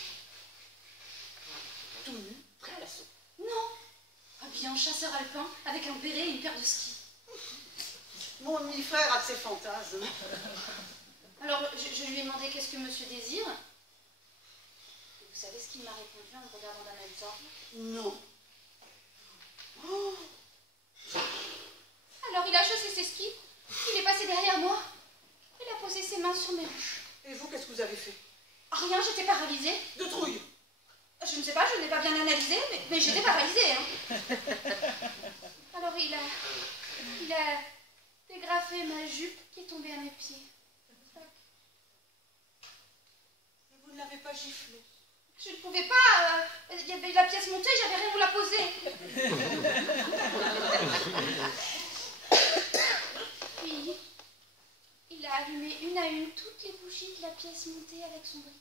Tout nu, prêt à l'assaut? Non, habillé en chasseur alpin avec un béret et une paire de skis. Mon demi-frère a de ses fantasmes. Alors, je lui ai demandé qu'est-ce que monsieur désire. Et vous savez ce qu'il m'a répondu en me regardant d'un œil tordu? Non. Oh. Alors, il a chaussé ses skis, il est passé derrière moi, il a posé ses mains sur mes hanches. Et vous, qu'est-ce que vous avez fait? Rien, j'étais paralysée. De trouille? Je ne sais pas, je n'ai pas bien analysé, mais j'étais paralysée. Hein. Alors, il a dégrafé ma jupe qui est tombée à mes pieds. Et vous ne l'avez pas giflé? Je ne pouvais pas, il y avait la pièce montée, j'avais rien où la poser. Puis, il a allumé une à une toutes les bougies de la pièce montée avec son briquet.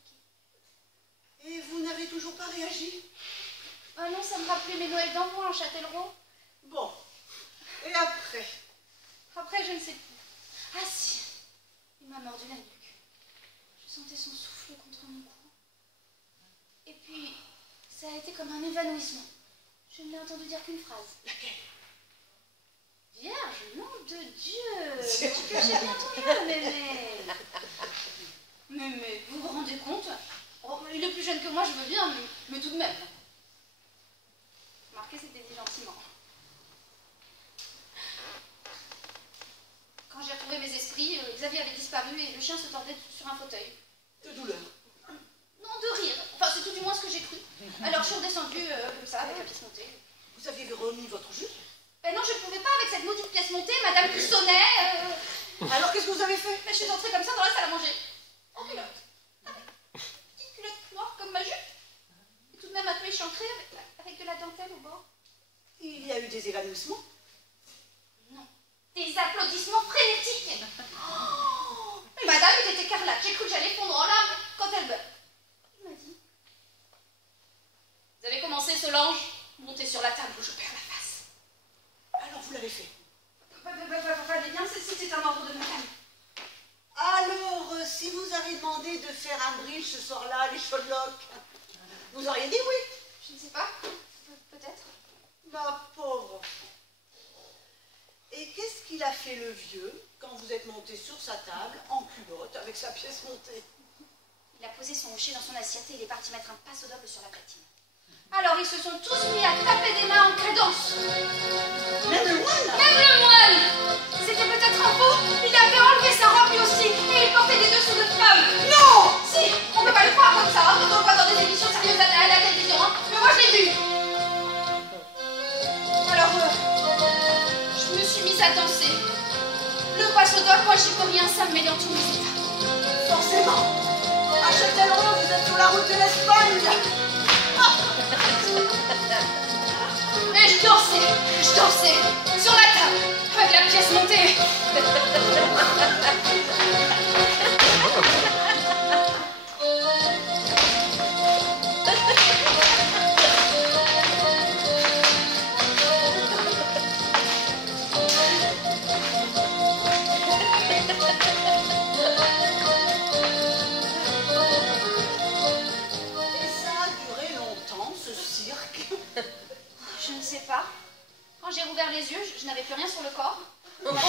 Et vous n'avez toujours pas réagi? Ah non, ça me rappelait mes Noëls d'enfants à Châtellerault. Bon. Et après? Après, je ne sais plus. Ah si, il m'a mordu la nuque. Je sentais son souffle contre mon cou. Et puis, ça a été comme un évanouissement. Je ne l'ai entendu dire qu'une phrase. Laquelle? Vierge, nom de Dieu! Que j'ai bien entendu, mais vous vous rendez compte? Oh, il est plus jeune que moi, je veux bien, mais tout de même. Remarquez, c'était dit gentiment. Quand j'ai retrouvé mes esprits, Xavier avait disparu et le chien se tordait sur un fauteuil. De douleur? Non, de rire. Enfin, c'est tout du moins ce que j'ai cru. Alors, je suis redescendue comme ça, avec la pièce montée. Vous aviez remis votre jupe? Ben non, je ne pouvais pas avec cette maudite pièce montée, madame qui sonnait. Alors, qu'est-ce que vous avez fait? Ben, je suis entrée comme ça dans la salle à manger. En culotte. Petite culotte noire comme ma jupe. Et tout de même un peu échancrée avec de la dentelle au bord. Il y a eu des évanouissements? Non. Des applaudissements frénétiques. Oh, madame, il était écarlate. J'ai cru que j'allais fondre en larmes quand elle meurt. Il m'a dit: vous avez commencé, Solange, montez sur la table où je perds la face. Alors, vous l'avez fait? Bien, c'est un ordre de madame. Alors, si vous avez avait demandé de faire un bridge ce soir-là, les Sherlock, vous auriez dit oui. Je ne sais pas. Peut-être. Ma pauvre. Et qu'est-ce qu'il a fait le vieux quand vous êtes monté sur sa table, en culotte, avec sa pièce montée? Il a posé son hocher dans son assiette et il est parti mettre un passo doble sur la platine. Alors ils se sont tous mis à taper des mains en cadence. Même le moine? Même le moine! C'était peut-être un faux. Il avait enlevé sa robe lui aussi et il portait des dessous de femme. Non! Si, on peut pas le croire comme ça, hein, quand on le voit dans des émissions sérieuses à la télévision, hein. Mais moi je l'ai vu. Alors, je me suis mise à danser. Le passo doble, moi j'y peux rien, ça me met dans tous mes états. Forcément. À Châtellerault, vous êtes sur la route de l'Espagne. Et je dansais, sur la table, avec la pièce montée. Et ça a duré longtemps, ce cirque? Je ne sais pas. Quand j'ai rouvert les yeux, je n'avais plus rien sur le corps. Madame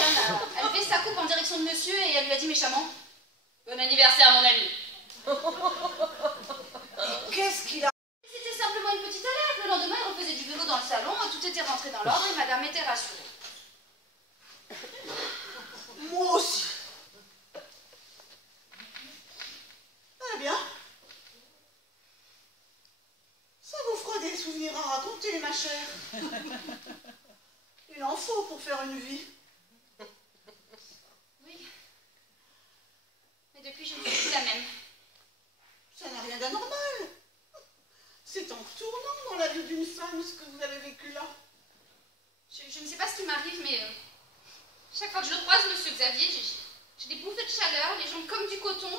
a levé sa coupe en direction de monsieur et elle lui a dit méchamment « Bon anniversaire, mon ami !» Qu'est-ce qu'il a? C'était simplement une petite alerte. Le lendemain, il refaisait du vélo dans le salon, tout était rentré dans l'ordre et madame était rassurée. Moi aussi. Eh bien, ça vous fera des souvenirs à raconter, ma chère. Il en faut pour faire une vie. Oui. Mais depuis, je ne suis plus la même. Ça n'a rien d'anormal. C'est en tournant dans la vie d'une femme ce que vous avez vécu là. Je ne sais pas ce qui m'arrive, mais chaque fois que je croise monsieur Xavier, j'ai des bouffées de chaleur, les jambes comme du coton.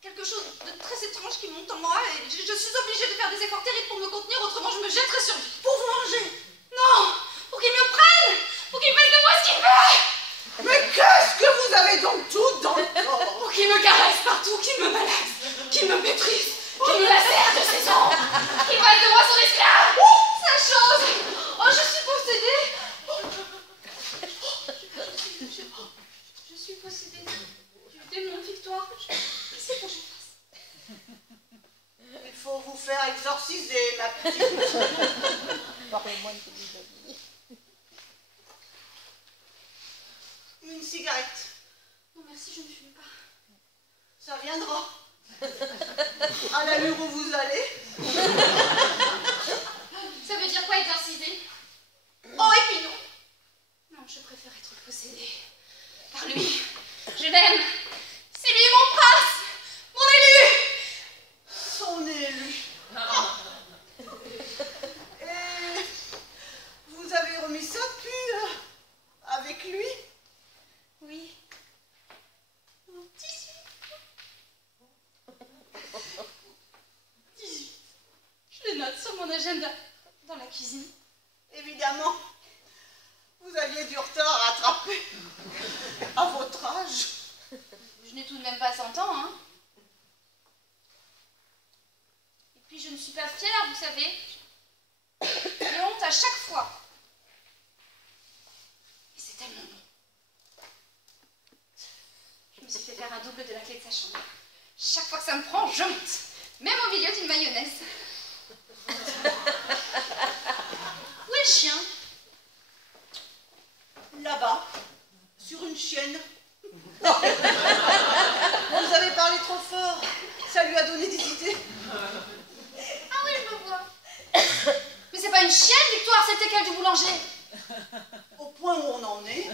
Quelque chose de très étrange qui monte en moi et je suis obligée de faire des efforts terribles pour me contenir, autrement je me jetterai sur lui. Pour vous venger. Non! Pour qu'il me prenne! Pour qu'il fasse de moi ce qu'il veut! Mais qu'est-ce que vous avez donc tout dans le corps? Pour qu'il me caresse partout, qu'il me malaxe, qu'il me méprise, qu'il me lacère de ses ongles, qu'il fasse de moi son esclave! Sa chose! Oh, je suis possédée! Je suis possédée du démon Victoire. Qu'est-ce qu'il faut que je fasse? Il faut vous faire exorciser, ma petite. Parlez-moi de Xavier. Une cigarette. Non, merci, je ne fume pas. Ça viendra. À l'allure où vous allez. Ça veut dire quoi, exorciser? Oh, et puis non! Non, je préfère être possédée par lui. Je l'aime. C'est lui mon prince, mon élu. Son élu. Et vous avez remis ça depuis avec lui? Oui. Mon 18. Je le note sur mon agenda, dans la cuisine. Évidemment. Vous aviez du retard à rattraper. À votre âge. Je n'ai tout de même pas 100 ans, hein. Et puis je ne suis pas fière, vous savez. J'ai honte à chaque fois. Et c'est tellement bon. Je me suis fait faire un double de la clé de sa chambre. Chaque fois que ça me prend, je monte. Même au milieu d'une mayonnaise. Où est le chien? Là-bas, sur une chienne. Vous avez parlé trop fort. Ça lui a donné des idées. Ah oui, je me vois. Mais c'est pas une chienne, Victoire, c'était qu'elle du boulanger. Au point où on en est.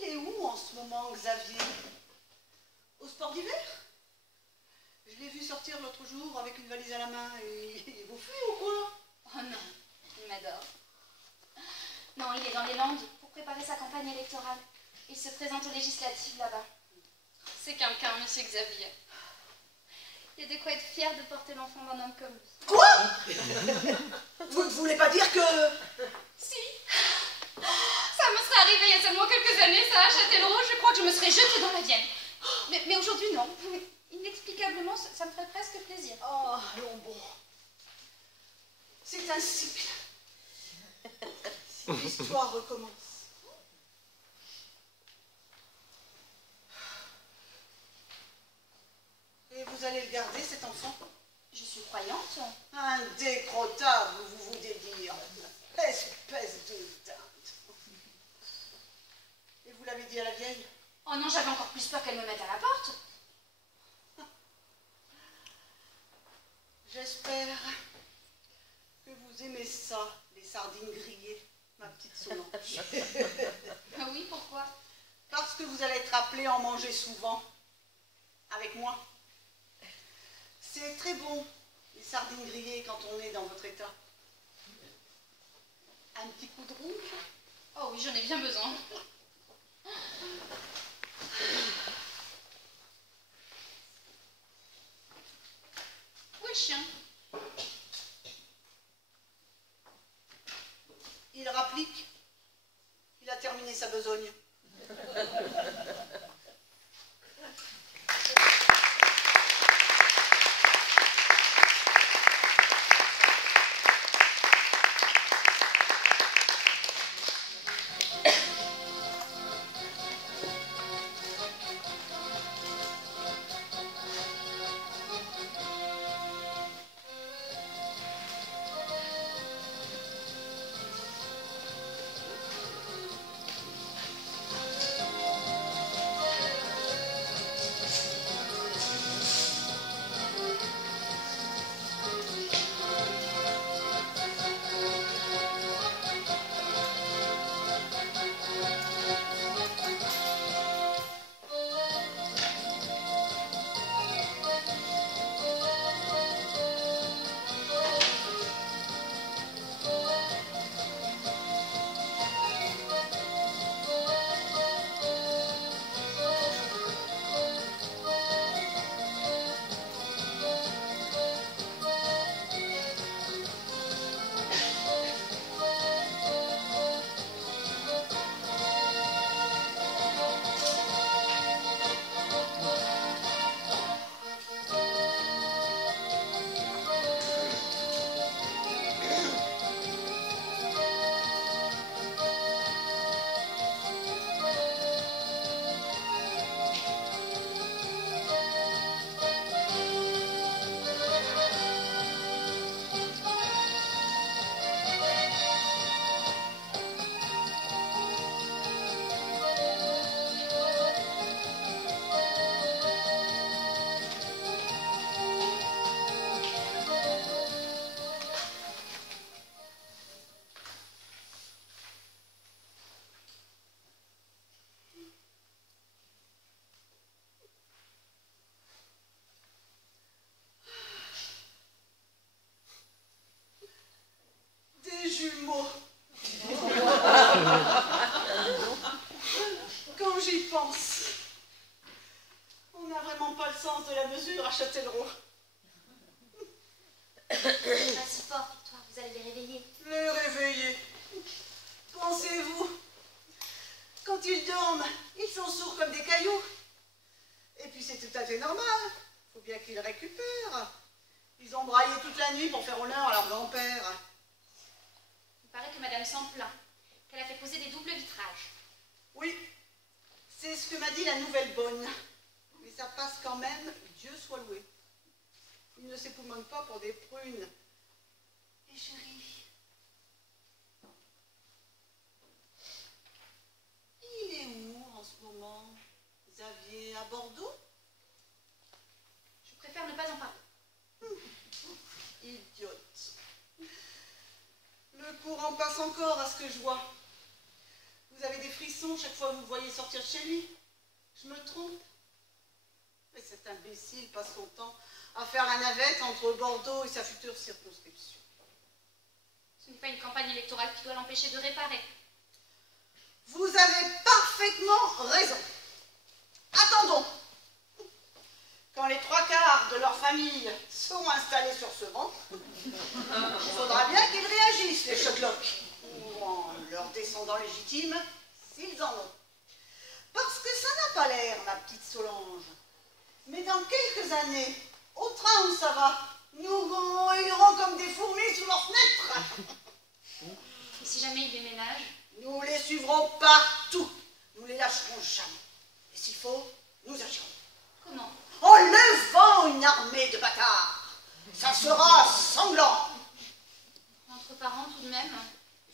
Il est où en ce moment, Xavier? Au sport d'hiver? Je l'ai vu sortir l'autre jour avec une valise à la main et il vous fuit ou quoi? Oh non, il m'adore. Non, il est dans les Landes pour préparer sa campagne électorale. Il se présente aux législatives là-bas. C'est quelqu'un, monsieur Xavier. Il y a de quoi être fier de porter l'enfant d'un homme comme lui. Quoi? Vous ne voulez pas dire que... Si. Ça me serait arrivé il y a seulement quelques années, ça, à Châtellerault, je crois que je me serais jetée dans la Vienne. Mais aujourd'hui, non. Inexplicablement, ça me ferait presque plaisir. Oh, allons bon. C'est un cycle. L'histoire recommence. Et vous allez le garder, cet enfant? Je suis croyante. Indécrottable, vous vous désirez. Espèce de dinde. Et vous l'avez dit à la vieille? Oh non, j'avais encore plus peur qu'elle me mette à la porte. J'espère que vous aimez ça, les sardines grillées, ma petite Solange. Ah oui, pourquoi? Parce que vous allez être appelé à en manger souvent, avec moi. C'est très bon, les sardines grillées, quand on est dans votre état. Un petit coup de roux? Oh oui, j'en ai bien besoin. Où est le chien? Il rapplique. Il a terminé sa besogne. Jumeaux. Quand j'y pense, on n'a vraiment pas le sens de la mesure à Châtellerault. Pas si fort, Victoire, vous allez les réveiller. Les réveiller. Pensez-vous, quand ils dorment, ils sont sourds comme des cailloux. Et puis c'est tout à fait normal. Il faut bien qu'ils récupèrent. Ils ont braillé toute la nuit pour faire honneur à leur grand-père. Il paraît que Madame s'en plaint, qu'elle a fait poser des doubles vitrages. Oui, c'est ce que m'a dit la nouvelle bonne. Mais ça passe quand même, Dieu soit loué. Il ne s'époumonne pas pour des prunes. Et chérie, il est où en ce moment, Xavier? À Bordeaux? Je préfère ne pas en parler. Idiote. Le courant passe encore à ce que je vois. Vous avez des frissons chaque fois que vous le voyez sortir de chez lui. Je me trompe? Mais cet imbécile passe son temps à faire la navette entre Bordeaux et sa future circonscription. Ce n'est pas une campagne électorale qui doit l'empêcher de réparer. Vous avez parfaitement raison. Attendons. Quand les 3/4 de leur famille famille sont installés sur ce banc, il faudra bien qu'ils réagissent, les Shotlock, ou en leur descendants légitimes, s'ils en ont. Parce que ça n'a pas l'air, ma petite Solange. Mais dans quelques années, au train où ça va, nous irons comme des fourmis sous leurs fenêtres. Et si jamais ils déménagent? Nous les suivrons partout. Nous les lâcherons jamais. Et s'il faut, nous agirons. Comment? En levant une armée de bâtards. Ça sera sanglant. Entre parents tout de même?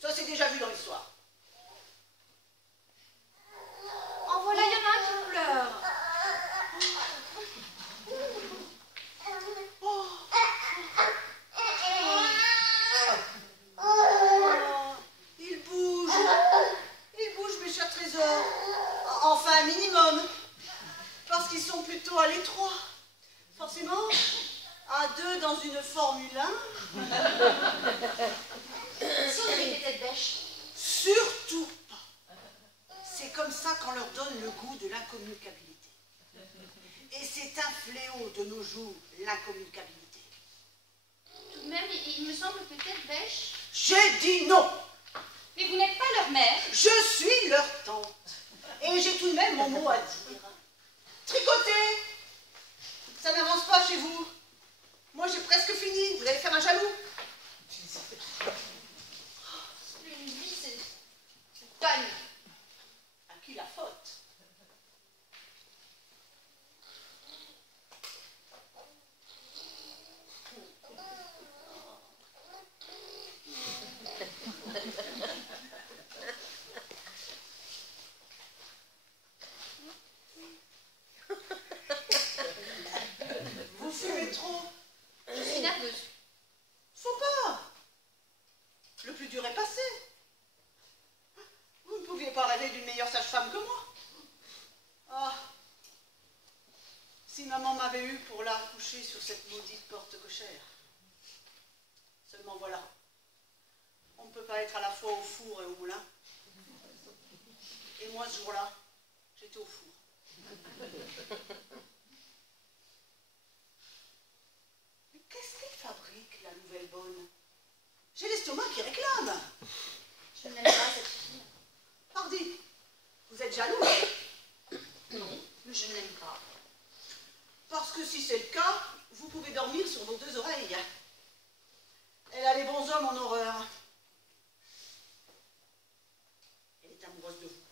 Ça, c'est déjà vu dans l'histoire. En voilà, il y en a un qui pleure. Ils bougent, mes chers trésors. Enfin, un minimum. Parce qu'ils sont plutôt à l'étroit. Forcément, à deux dans une Formule 1. Si on avait des têtes bêches? Surtout pas. C'est comme ça qu'on leur donne le goût de l'incommunicabilité. Et c'est un fléau de nos jours, l'incommunicabilité. Tout de même, il me semble que tête bêche. J'ai dit non. Mais vous n'êtes pas leur mère. Je suis leur tante. Et j'ai tout de même mon mot à dire. Tricoter. Ça n'avance pas chez vous. Moi, j'ai presque fini. Vous allez faire un jaloux. Une vie, c'est panne. À qui la faute? Vous fumez trop. Je suis nerveuse. Faut pas. Le plus dur est passé. Vous ne pouviez pas rêver d'une meilleure sage-femme que moi. Ah. Si maman m'avait eu pour la coucher sur cette maudite porte cochère. Seulement voilà. On ne peut pas être à la fois au four et au moulin. Et moi, ce jour-là, j'étais au four. Mais qu'est-ce qu'elle fabrique, la nouvelle bonne? J'ai l'estomac qui réclame. Je n'aime pas cette fille. Pardi, vous êtes jaloux? Non, mais je ne l'aime pas. Parce que si c'est le cas, vous pouvez dormir sur vos deux oreilles. Elle a les bons hommes en horreur. Elle est amoureuse de vous.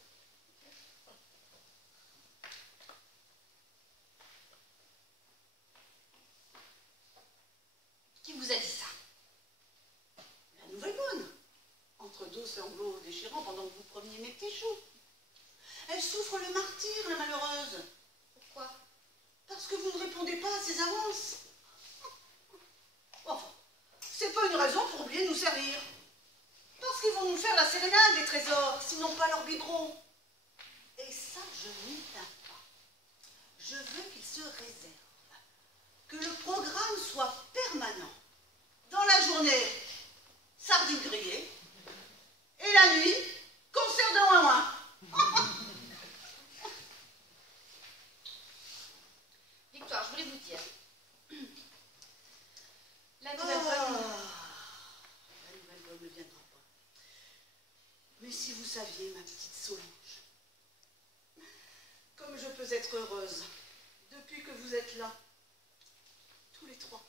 Qui vous a dit ça? La nouvelle bonne. Entre deux sanglots déchirants pendant que vous preniez mes petits choux. Elle souffre le martyre, la malheureuse. Pourquoi? Parce que vous ne répondez pas à ses avances. Enfin, c'est pas une raison pour oublier de nous servir. Parce qu'ils vont nous faire la sérénade, les trésors, sinon pas leur biberon. Et ça, je n'y tiens pas. Je veux qu'ils se réservent. Que le programme soit permanent. Dans la journée, sardines grillées. Et la nuit, concert de ouin-ouin. Victoire, je voulais vous dire. La nouvelle bonne. La nouvelle bonne ne viendra pas. Mais si vous saviez, ma petite Solange, comme je peux être heureuse depuis que vous êtes là, tous les trois,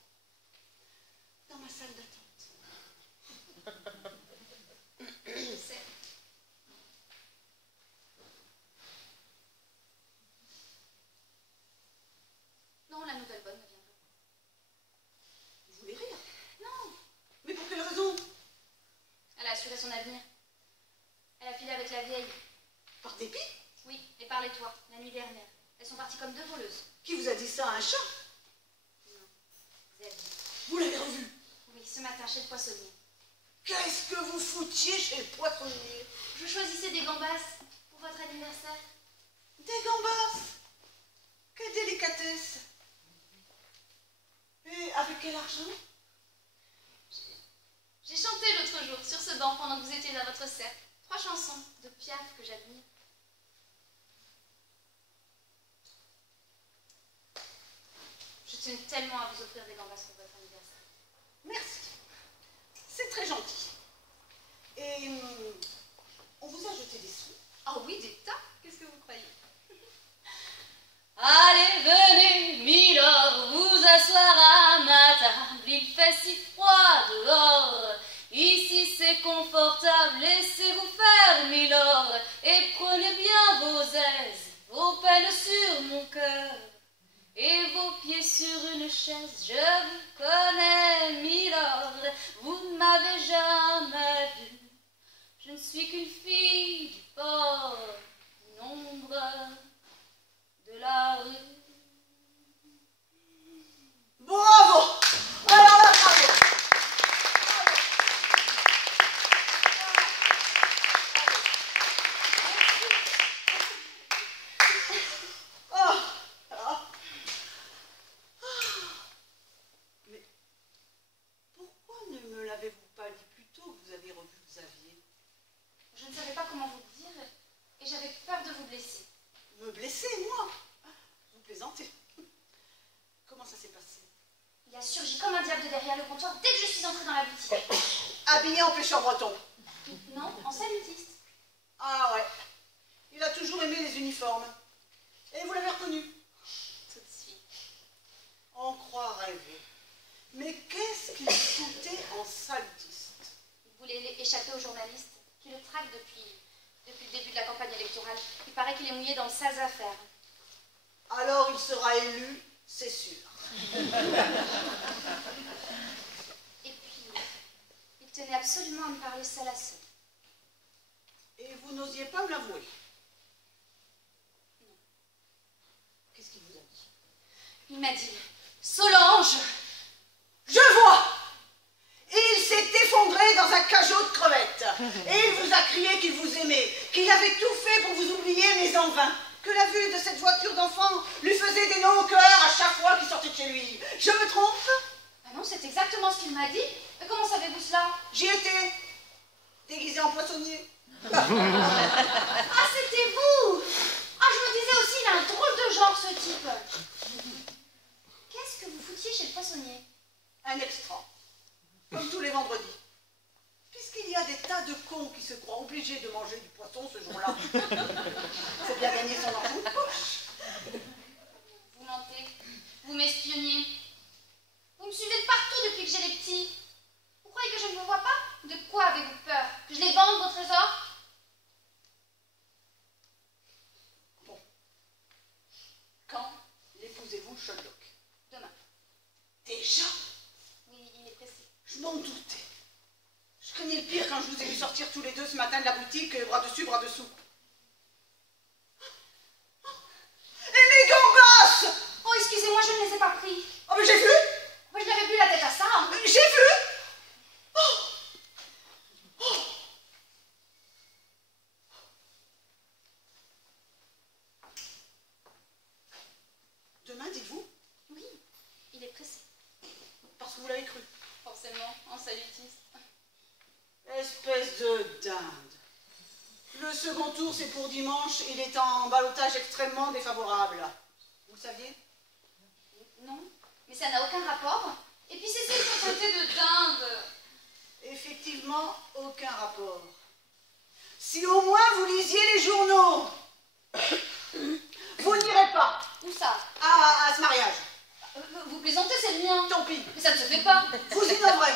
dans ma salle d'attente. Je sais. Non, la nouvelle bonne ne viendra pas. Vous voulez rire? Non, Mais pour quelle raison? elle a assuré son avenir. Elle a filé avec la vieille. Par dépit? Oui, et par les toits, la nuit dernière. Elles sont parties comme deux voleuses. Qui vous a dit ça, un chat? Non, Xavier. Vous l'avez revu? Oui, ce matin chez le poissonnier. Qu'est-ce que vous foutiez chez le poissonnier? Je choisissais des gambas pour votre anniversaire. Des gambas? Quelle délicatesse! Et avec quel argent? J'ai chanté l'autre jour sur ce banc pendant que vous étiez à votre cercle. 3 chansons de Piaf que j'admire. Je tenais tellement à vous offrir des gambas pour votre anniversaire. Merci. C'est très gentil. Et on vous a jeté des sous? Ah oui, des tas. Qu'est-ce que vous croyez? Allez, venez, Milord, vous asseoir à ma table. Il fait si froid dehors. Ici c'est confortable, laissez-vous faire, Milord, et prenez bien vos aises, vos peines sur mon cœur, et vos pieds sur une chaise. Je vous connais, Milord, vous ne m'avez jamais vu. Je ne suis qu'une fille du port, une ombre de la rue. Bravo! Alors là, bravo! Mais pourquoi ne me l'avez-vous pas dit plus tôt que vous avez revu Xavier? Je ne savais pas comment vous le dire et j'avais peur de vous blesser. Me blesser, moi? Vous plaisantez. Comment ça s'est passé? Il a surgi comme un diable de derrière le comptoir dès que je suis entrée dans la boutique. Habillé en pêcheur breton. Non, en salutiste. Ah ouais. Il a toujours aimé les uniformes. Et vous l'avez reconnu? Tout de suite. On croit rêver. Mais qu'est-ce qu'il foutait en salutiste? Il voulait échapper aux journalistes qui le traquent depuis le début de la campagne électorale. Il paraît qu'il est mouillé dans de sales affaires. Alors il sera élu, c'est sûr. Et puis, il tenait absolument à me parler seul à seul. Et vous n'osiez pas me l'avouer? Non. Qu'est-ce qu'il vous a dit? Il m'a dit, Solange! Je vois! Il s'est effondré dans un cachot de crevettes. Et il vous a crié qu'il vous aimait, qu'il avait tout fait pour vous oublier, mais en vain. Que la vue de cette voiture d'enfant lui faisait des nœuds au cœur à chaque fois qu'il sortait de chez lui. Je me trompe? Ah non, c'est exactement ce qu'il m'a dit. Mais comment savez-vous cela? J'y étais, déguisé en poissonnier. Ah, c'était vous! Ah, je me disais aussi, il a un drôle de genre, ce type. Qu'est-ce que vous foutiez chez le poissonnier? Un extra, comme tous les vendredis. Puisqu'il y a des tas de cons qui se croient obligés de manger du poisson ce jour-là. Faut bien gagner son argent de poche. Vous mentez, vous m'espionniez. Vous me suivez de partout depuis que j'ai les petits. Vous croyez que je ne vous vois pas? De quoi avez-vous peur? Que je les vende, vos trésors? Bon. Quand l'épousez-vous, Sherlock? Demain. Déjà? Oui, il est pressé. Je m'en doutais. Je craignais le pire quand je vous ai vu sortir tous les deux ce matin de la boutique, bras dessus, bras dessous. Et mes gambas! Oh, excusez-moi, je ne les ai pas pris. Oh, mais j'ai vu! Moi, je n'avais plus la tête à ça. Hein. J'ai vu! Oh. Oh. Demain, dites-vous? Oui, il est pressé. Parce que vous l'avez cru. Forcément, en salutiste. Espèce de dinde. Le second tour, c'est pour dimanche. Il est en ballottage extrêmement défavorable. Vous le saviez? Non, mais ça n'a aucun rapport. Et puis cessez de vous traiter de dinde. Effectivement, aucun rapport. Si au moins vous lisiez les journaux, vous n'irez pas. Où ça? À ce mariage. Vous plaisantez, c'est le mien. Tant pis. Mais ça ne se fait pas. Vous innoverez.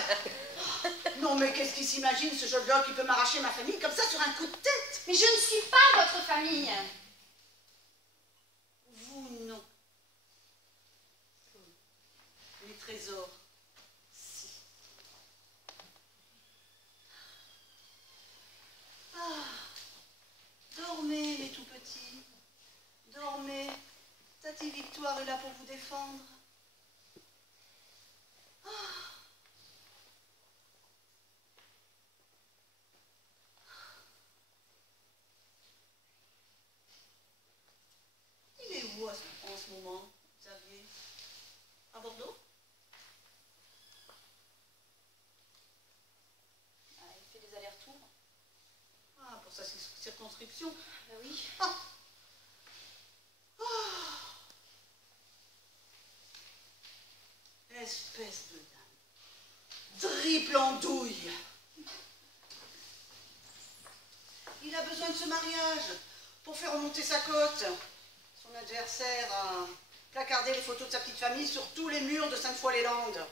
Non, mais qu'est-ce qu'il s'imagine, ce jeune homme qui peut m'arracher ma famille comme ça sur un coup de tête? Mais je ne suis pas votre famille. Vous, non. Mes trésors, si. Ah, dormez, les tout petits. Dormez. Tati Victoire est là pour vous défendre. Ah. Il est où en ce moment, Xavier? À Bordeaux? Ah, il fait des allers-retours. Ah, pour sa circonscription. Ben oui. Ah. Ah. Espèce de dame. Triple andouille. Il a besoin de ce mariage pour faire remonter sa cote. Son adversaire a placardé les photos de sa petite famille sur tous les murs de Sainte-Foy-les-Landes.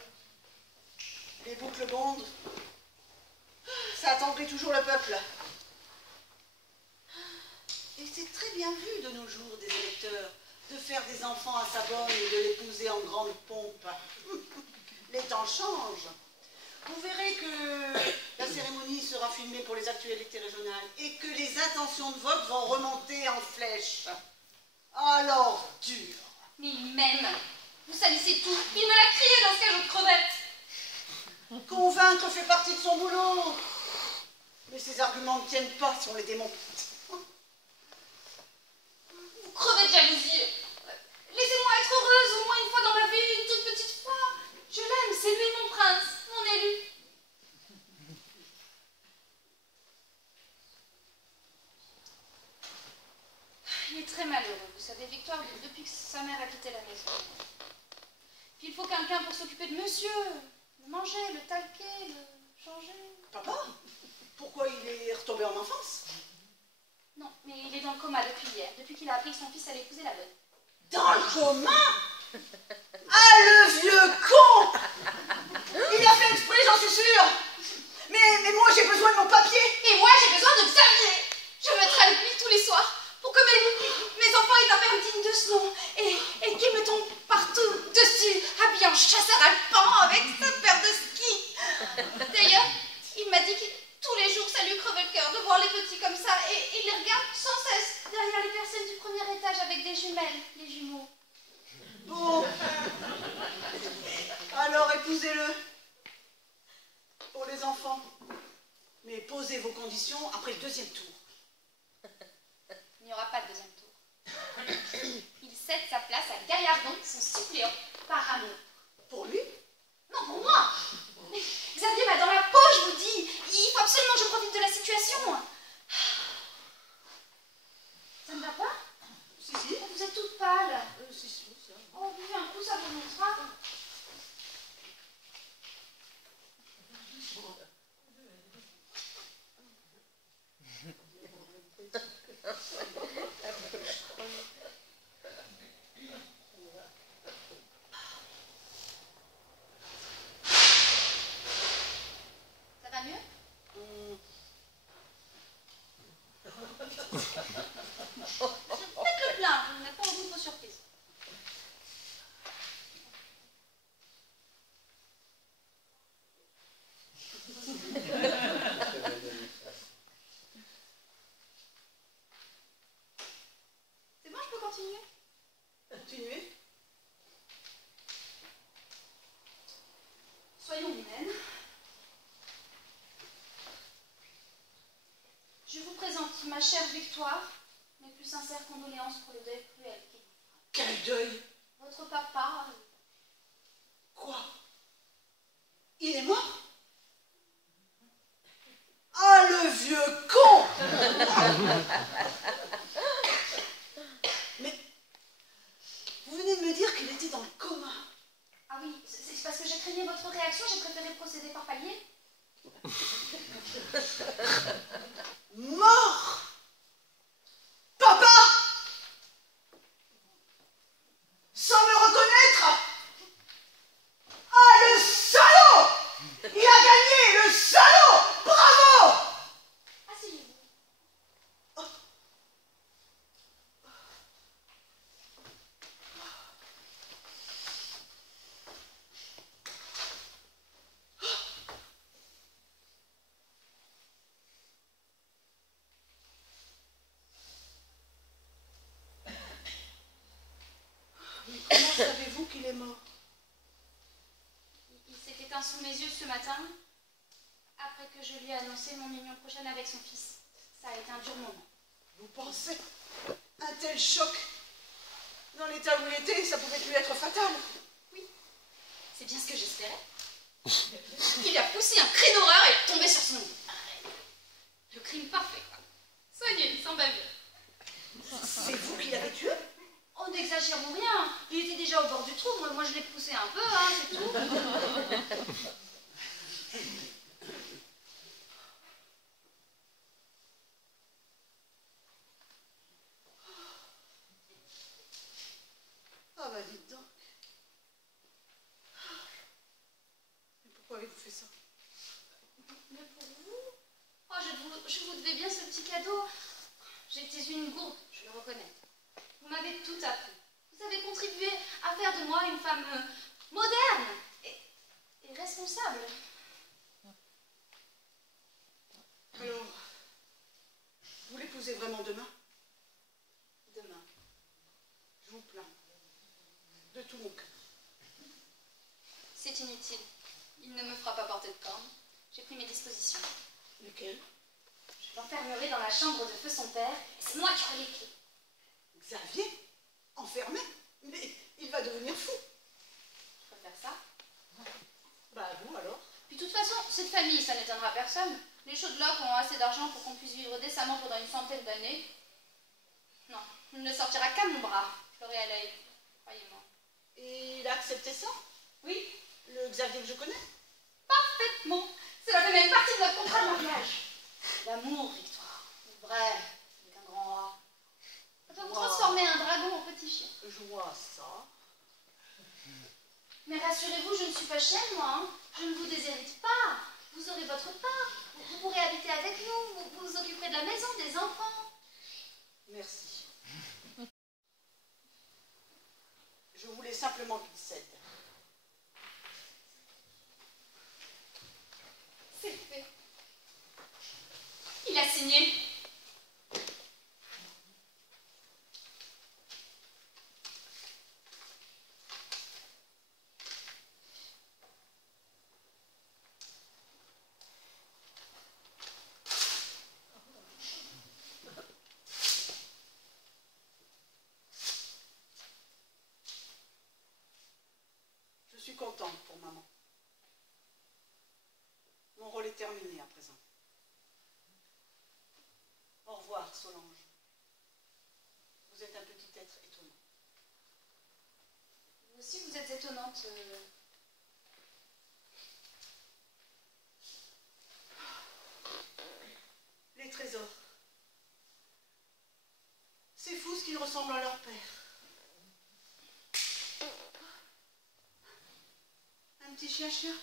Les boucles bondent. Ça attendrit toujours le peuple. Et c'est très bien vu de nos jours des électeurs de faire des enfants à sa bonne et de l'épouser en grande pompe. Les temps changent. Vous verrez que la cérémonie sera filmée pour les actualités régionales et que les intentions de vote vont remonter en flèche. Alors, dur. Mais il m'aime. Vous salissez tout. Il me l'a crié dans ce cage de crevettes. Convaincre fait partie de son boulot. Mais ces arguments ne tiennent pas si on les démonte. Vous crevez de jalousie. Laissez-moi être heureuse au moins une fois dans ma vie, une toute petite fois. Je l'aime, c'est lui mon prince, mon élu. Il est très malheureux, vous savez, Victoire, depuis que sa mère a quitté la maison. Puis il faut quelqu'un pour s'occuper de monsieur, le manger, le talquer, le changer. Papa, pourquoi il est retombé en enfance? Non, mais il est dans le coma depuis hier, depuis qu'il a appris que son fils allait épouser la bonne. Dans le coma? Ah, le vieux con! Il a fait exprès, j'en suis sûre. Mais moi, j'ai besoin de mon papier. Et moi, j'ai besoin de Xavier. Je me mettrai avec lui tous les soirs pour que mes enfants aient un père digne de ce nom et qu'il me tombe partout dessus, habillé en chasseur alpin avec sa paire de ski. D'ailleurs, il m'a dit que tous les jours, ça lui crevait le cœur de voir les petits comme ça et il les regarde sans cesse derrière les persiennes du premier étage avec des jumelles, les jumeaux. Bon. Alors, épousez-le. Pour les enfants. Mais posez vos conditions après le deuxième tour. Il n'y aura pas de deuxième tour. Il cède sa place à Gaillardon, son suppléant, par amour. Pour lui? Non, pour moi. Mais Xavier m'a dans la peau, je vous dis. Il faut absolument que je profite de la situation. Ça ne va pas? Si, si. Oh, vous êtes toute pâle. Si, si, ça. Oh, buvez un coup, ça vous montrera. Ça va mieux? Faites le plein, vous n'êtes pas au bout de vos surprises. C'est bon, je peux continuer? Continuez. Soyons humaines. Je vous présente ma chère Victoire, mes plus sincères condoléances pour le deuil cruel qui vous frappe. Quel deuil? Votre papa, Quoi? Il est mort? Ah, le vieux con! Mais vous venez de me dire qu'il était dans le coma. ah oui, c'est parce que j'ai craigné votre réaction, j'ai préféré procéder par palier. Mort? Papa? Sans me reconnaître? Ah, le salaud! Il a gagné, le salaud! Bravo! Asseyez-vous. Mais comment savez-vous qu'il est mort? Il s'est éteint sous mes yeux ce matin, après que je lui ai annoncé mon union prochaine avec son fils. Ça a été un dur moment. Vous pensez? Un tel choc? Dans l'état où il était, ça pouvait lui être fatal. Oui, c'est bien ce que j'espérais. Il a poussé un cri d'horreur et est tombé sur son lit. Le crime parfait, quoi. Soigné, sans bavure. C'est vous qui l'avez tué? Oh, n'exagérons rien. Il était déjà au bord du trou. Moi, moi je l'ai poussé un peu, hein, c'est tout. Ah bah dites donc. Mais pourquoi avez-vous fait ça? Mais pour vous, oh, je vous devais bien ce petit cadeau. J'étais une gourde, je le reconnais. Vous m'avez tout appris. Vous avez contribué à faire de moi une femme moderne et responsable. Alors, vous l'épousez vraiment demain? Demain. Je vous plains. De tout mon cœur. C'est inutile. Il ne me fera pas porter de cornes. J'ai pris mes dispositions. Lesquelles? Je l'enfermerai dans la chambre de feu son père, et c'est moi qui aurai les clés. Xavier? Enfermé? Mais il va devenir fou. Je peux faire ça. Bah vous alors? Puis de toute façon, cette famille, ça n'étonnera personne. Les Chaudelocs ont assez d'argent pour qu'on puisse vivre décemment pendant une centaine d'années. Non, il ne sortira qu'à mon bras. Je l'aurai à l'œil, croyez-moi. Et il a accepté ça? Oui, Le Xavier que je connais? parfaitement. Cela fait même partie de notre contrat de mariage. L'amour, Victoire. Vrai, avec un grand A. Ça peut vous transformer un dragon en petit chien. Je vois ça. Mais rassurez-vous, je ne suis pas chienne, moi. Hein. Je ne vous déshérite pas. Vous aurez votre part. Vous pourrez habiter avec nous. Vous vous occuperez de la maison, des enfants. Merci. Je voulais simplement qu'il cède. C'est fait. Il a signé. Je suis contente pour maman. Mon rôle est terminé à présent. Au revoir, Solange. Vous êtes un petit être étonnant. Vous aussi, vous êtes étonnante. Les trésors. C'est fou ce qu'ils ressemblent à leur père. Un petit chien-chien.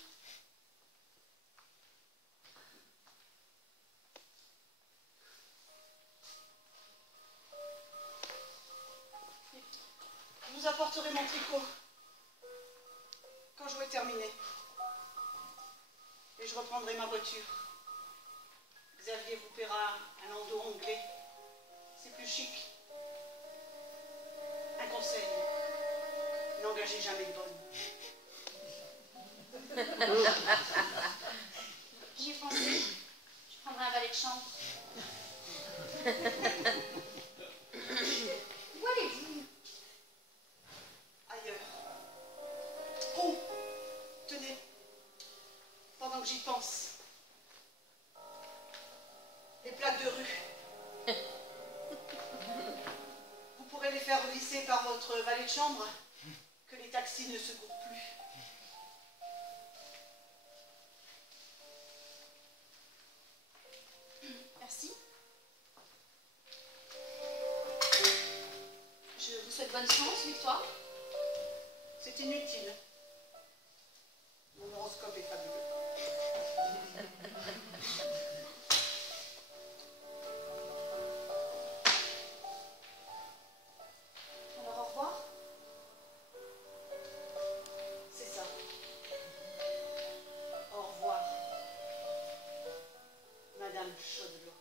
Vous apporterez mon tricot quand j'aurai terminé. Et je reprendrai ma voiture. Xavier vous paiera un landau anglais. C'est plus chic. Un conseil, n'engagez jamais de bonne. J'y ai pensé. Je prendrai un valet de chambre. Où allez-vous? Ailleurs. Oh, tenez, pendant que j'y pense, les plaques de rue. Vous pourrez les faire visser par votre valet de chambre, que les taxis ne se courent plus. Merci. Je vous souhaite bonne chance, Victoire. C'est inutile. Mon horoscope est fabuleux. Alors, au revoir. C'est ça. Au revoir, Madame Chaudeloc.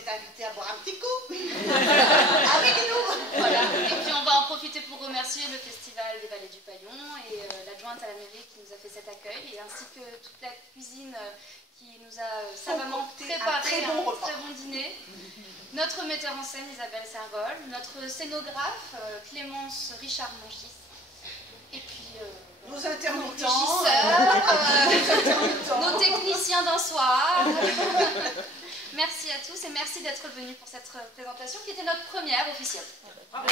êtes invités à boire un petit coup avec nous. Voilà. Et puis on va en profiter pour remercier le Festival des Vallées du Paillon et l'adjointe à la mairie qui nous a fait cet accueil, et ainsi que toute la cuisine qui nous a savamment préparé un très bon dîner. Notre metteur en scène Isabelle Servol, notre scénographe Clémence Richard-Mongis, et puis nos intermittents, nos techniciens d'un soir. Merci à tous et merci d'être venus pour cette présentation qui était notre première officielle. Bravo.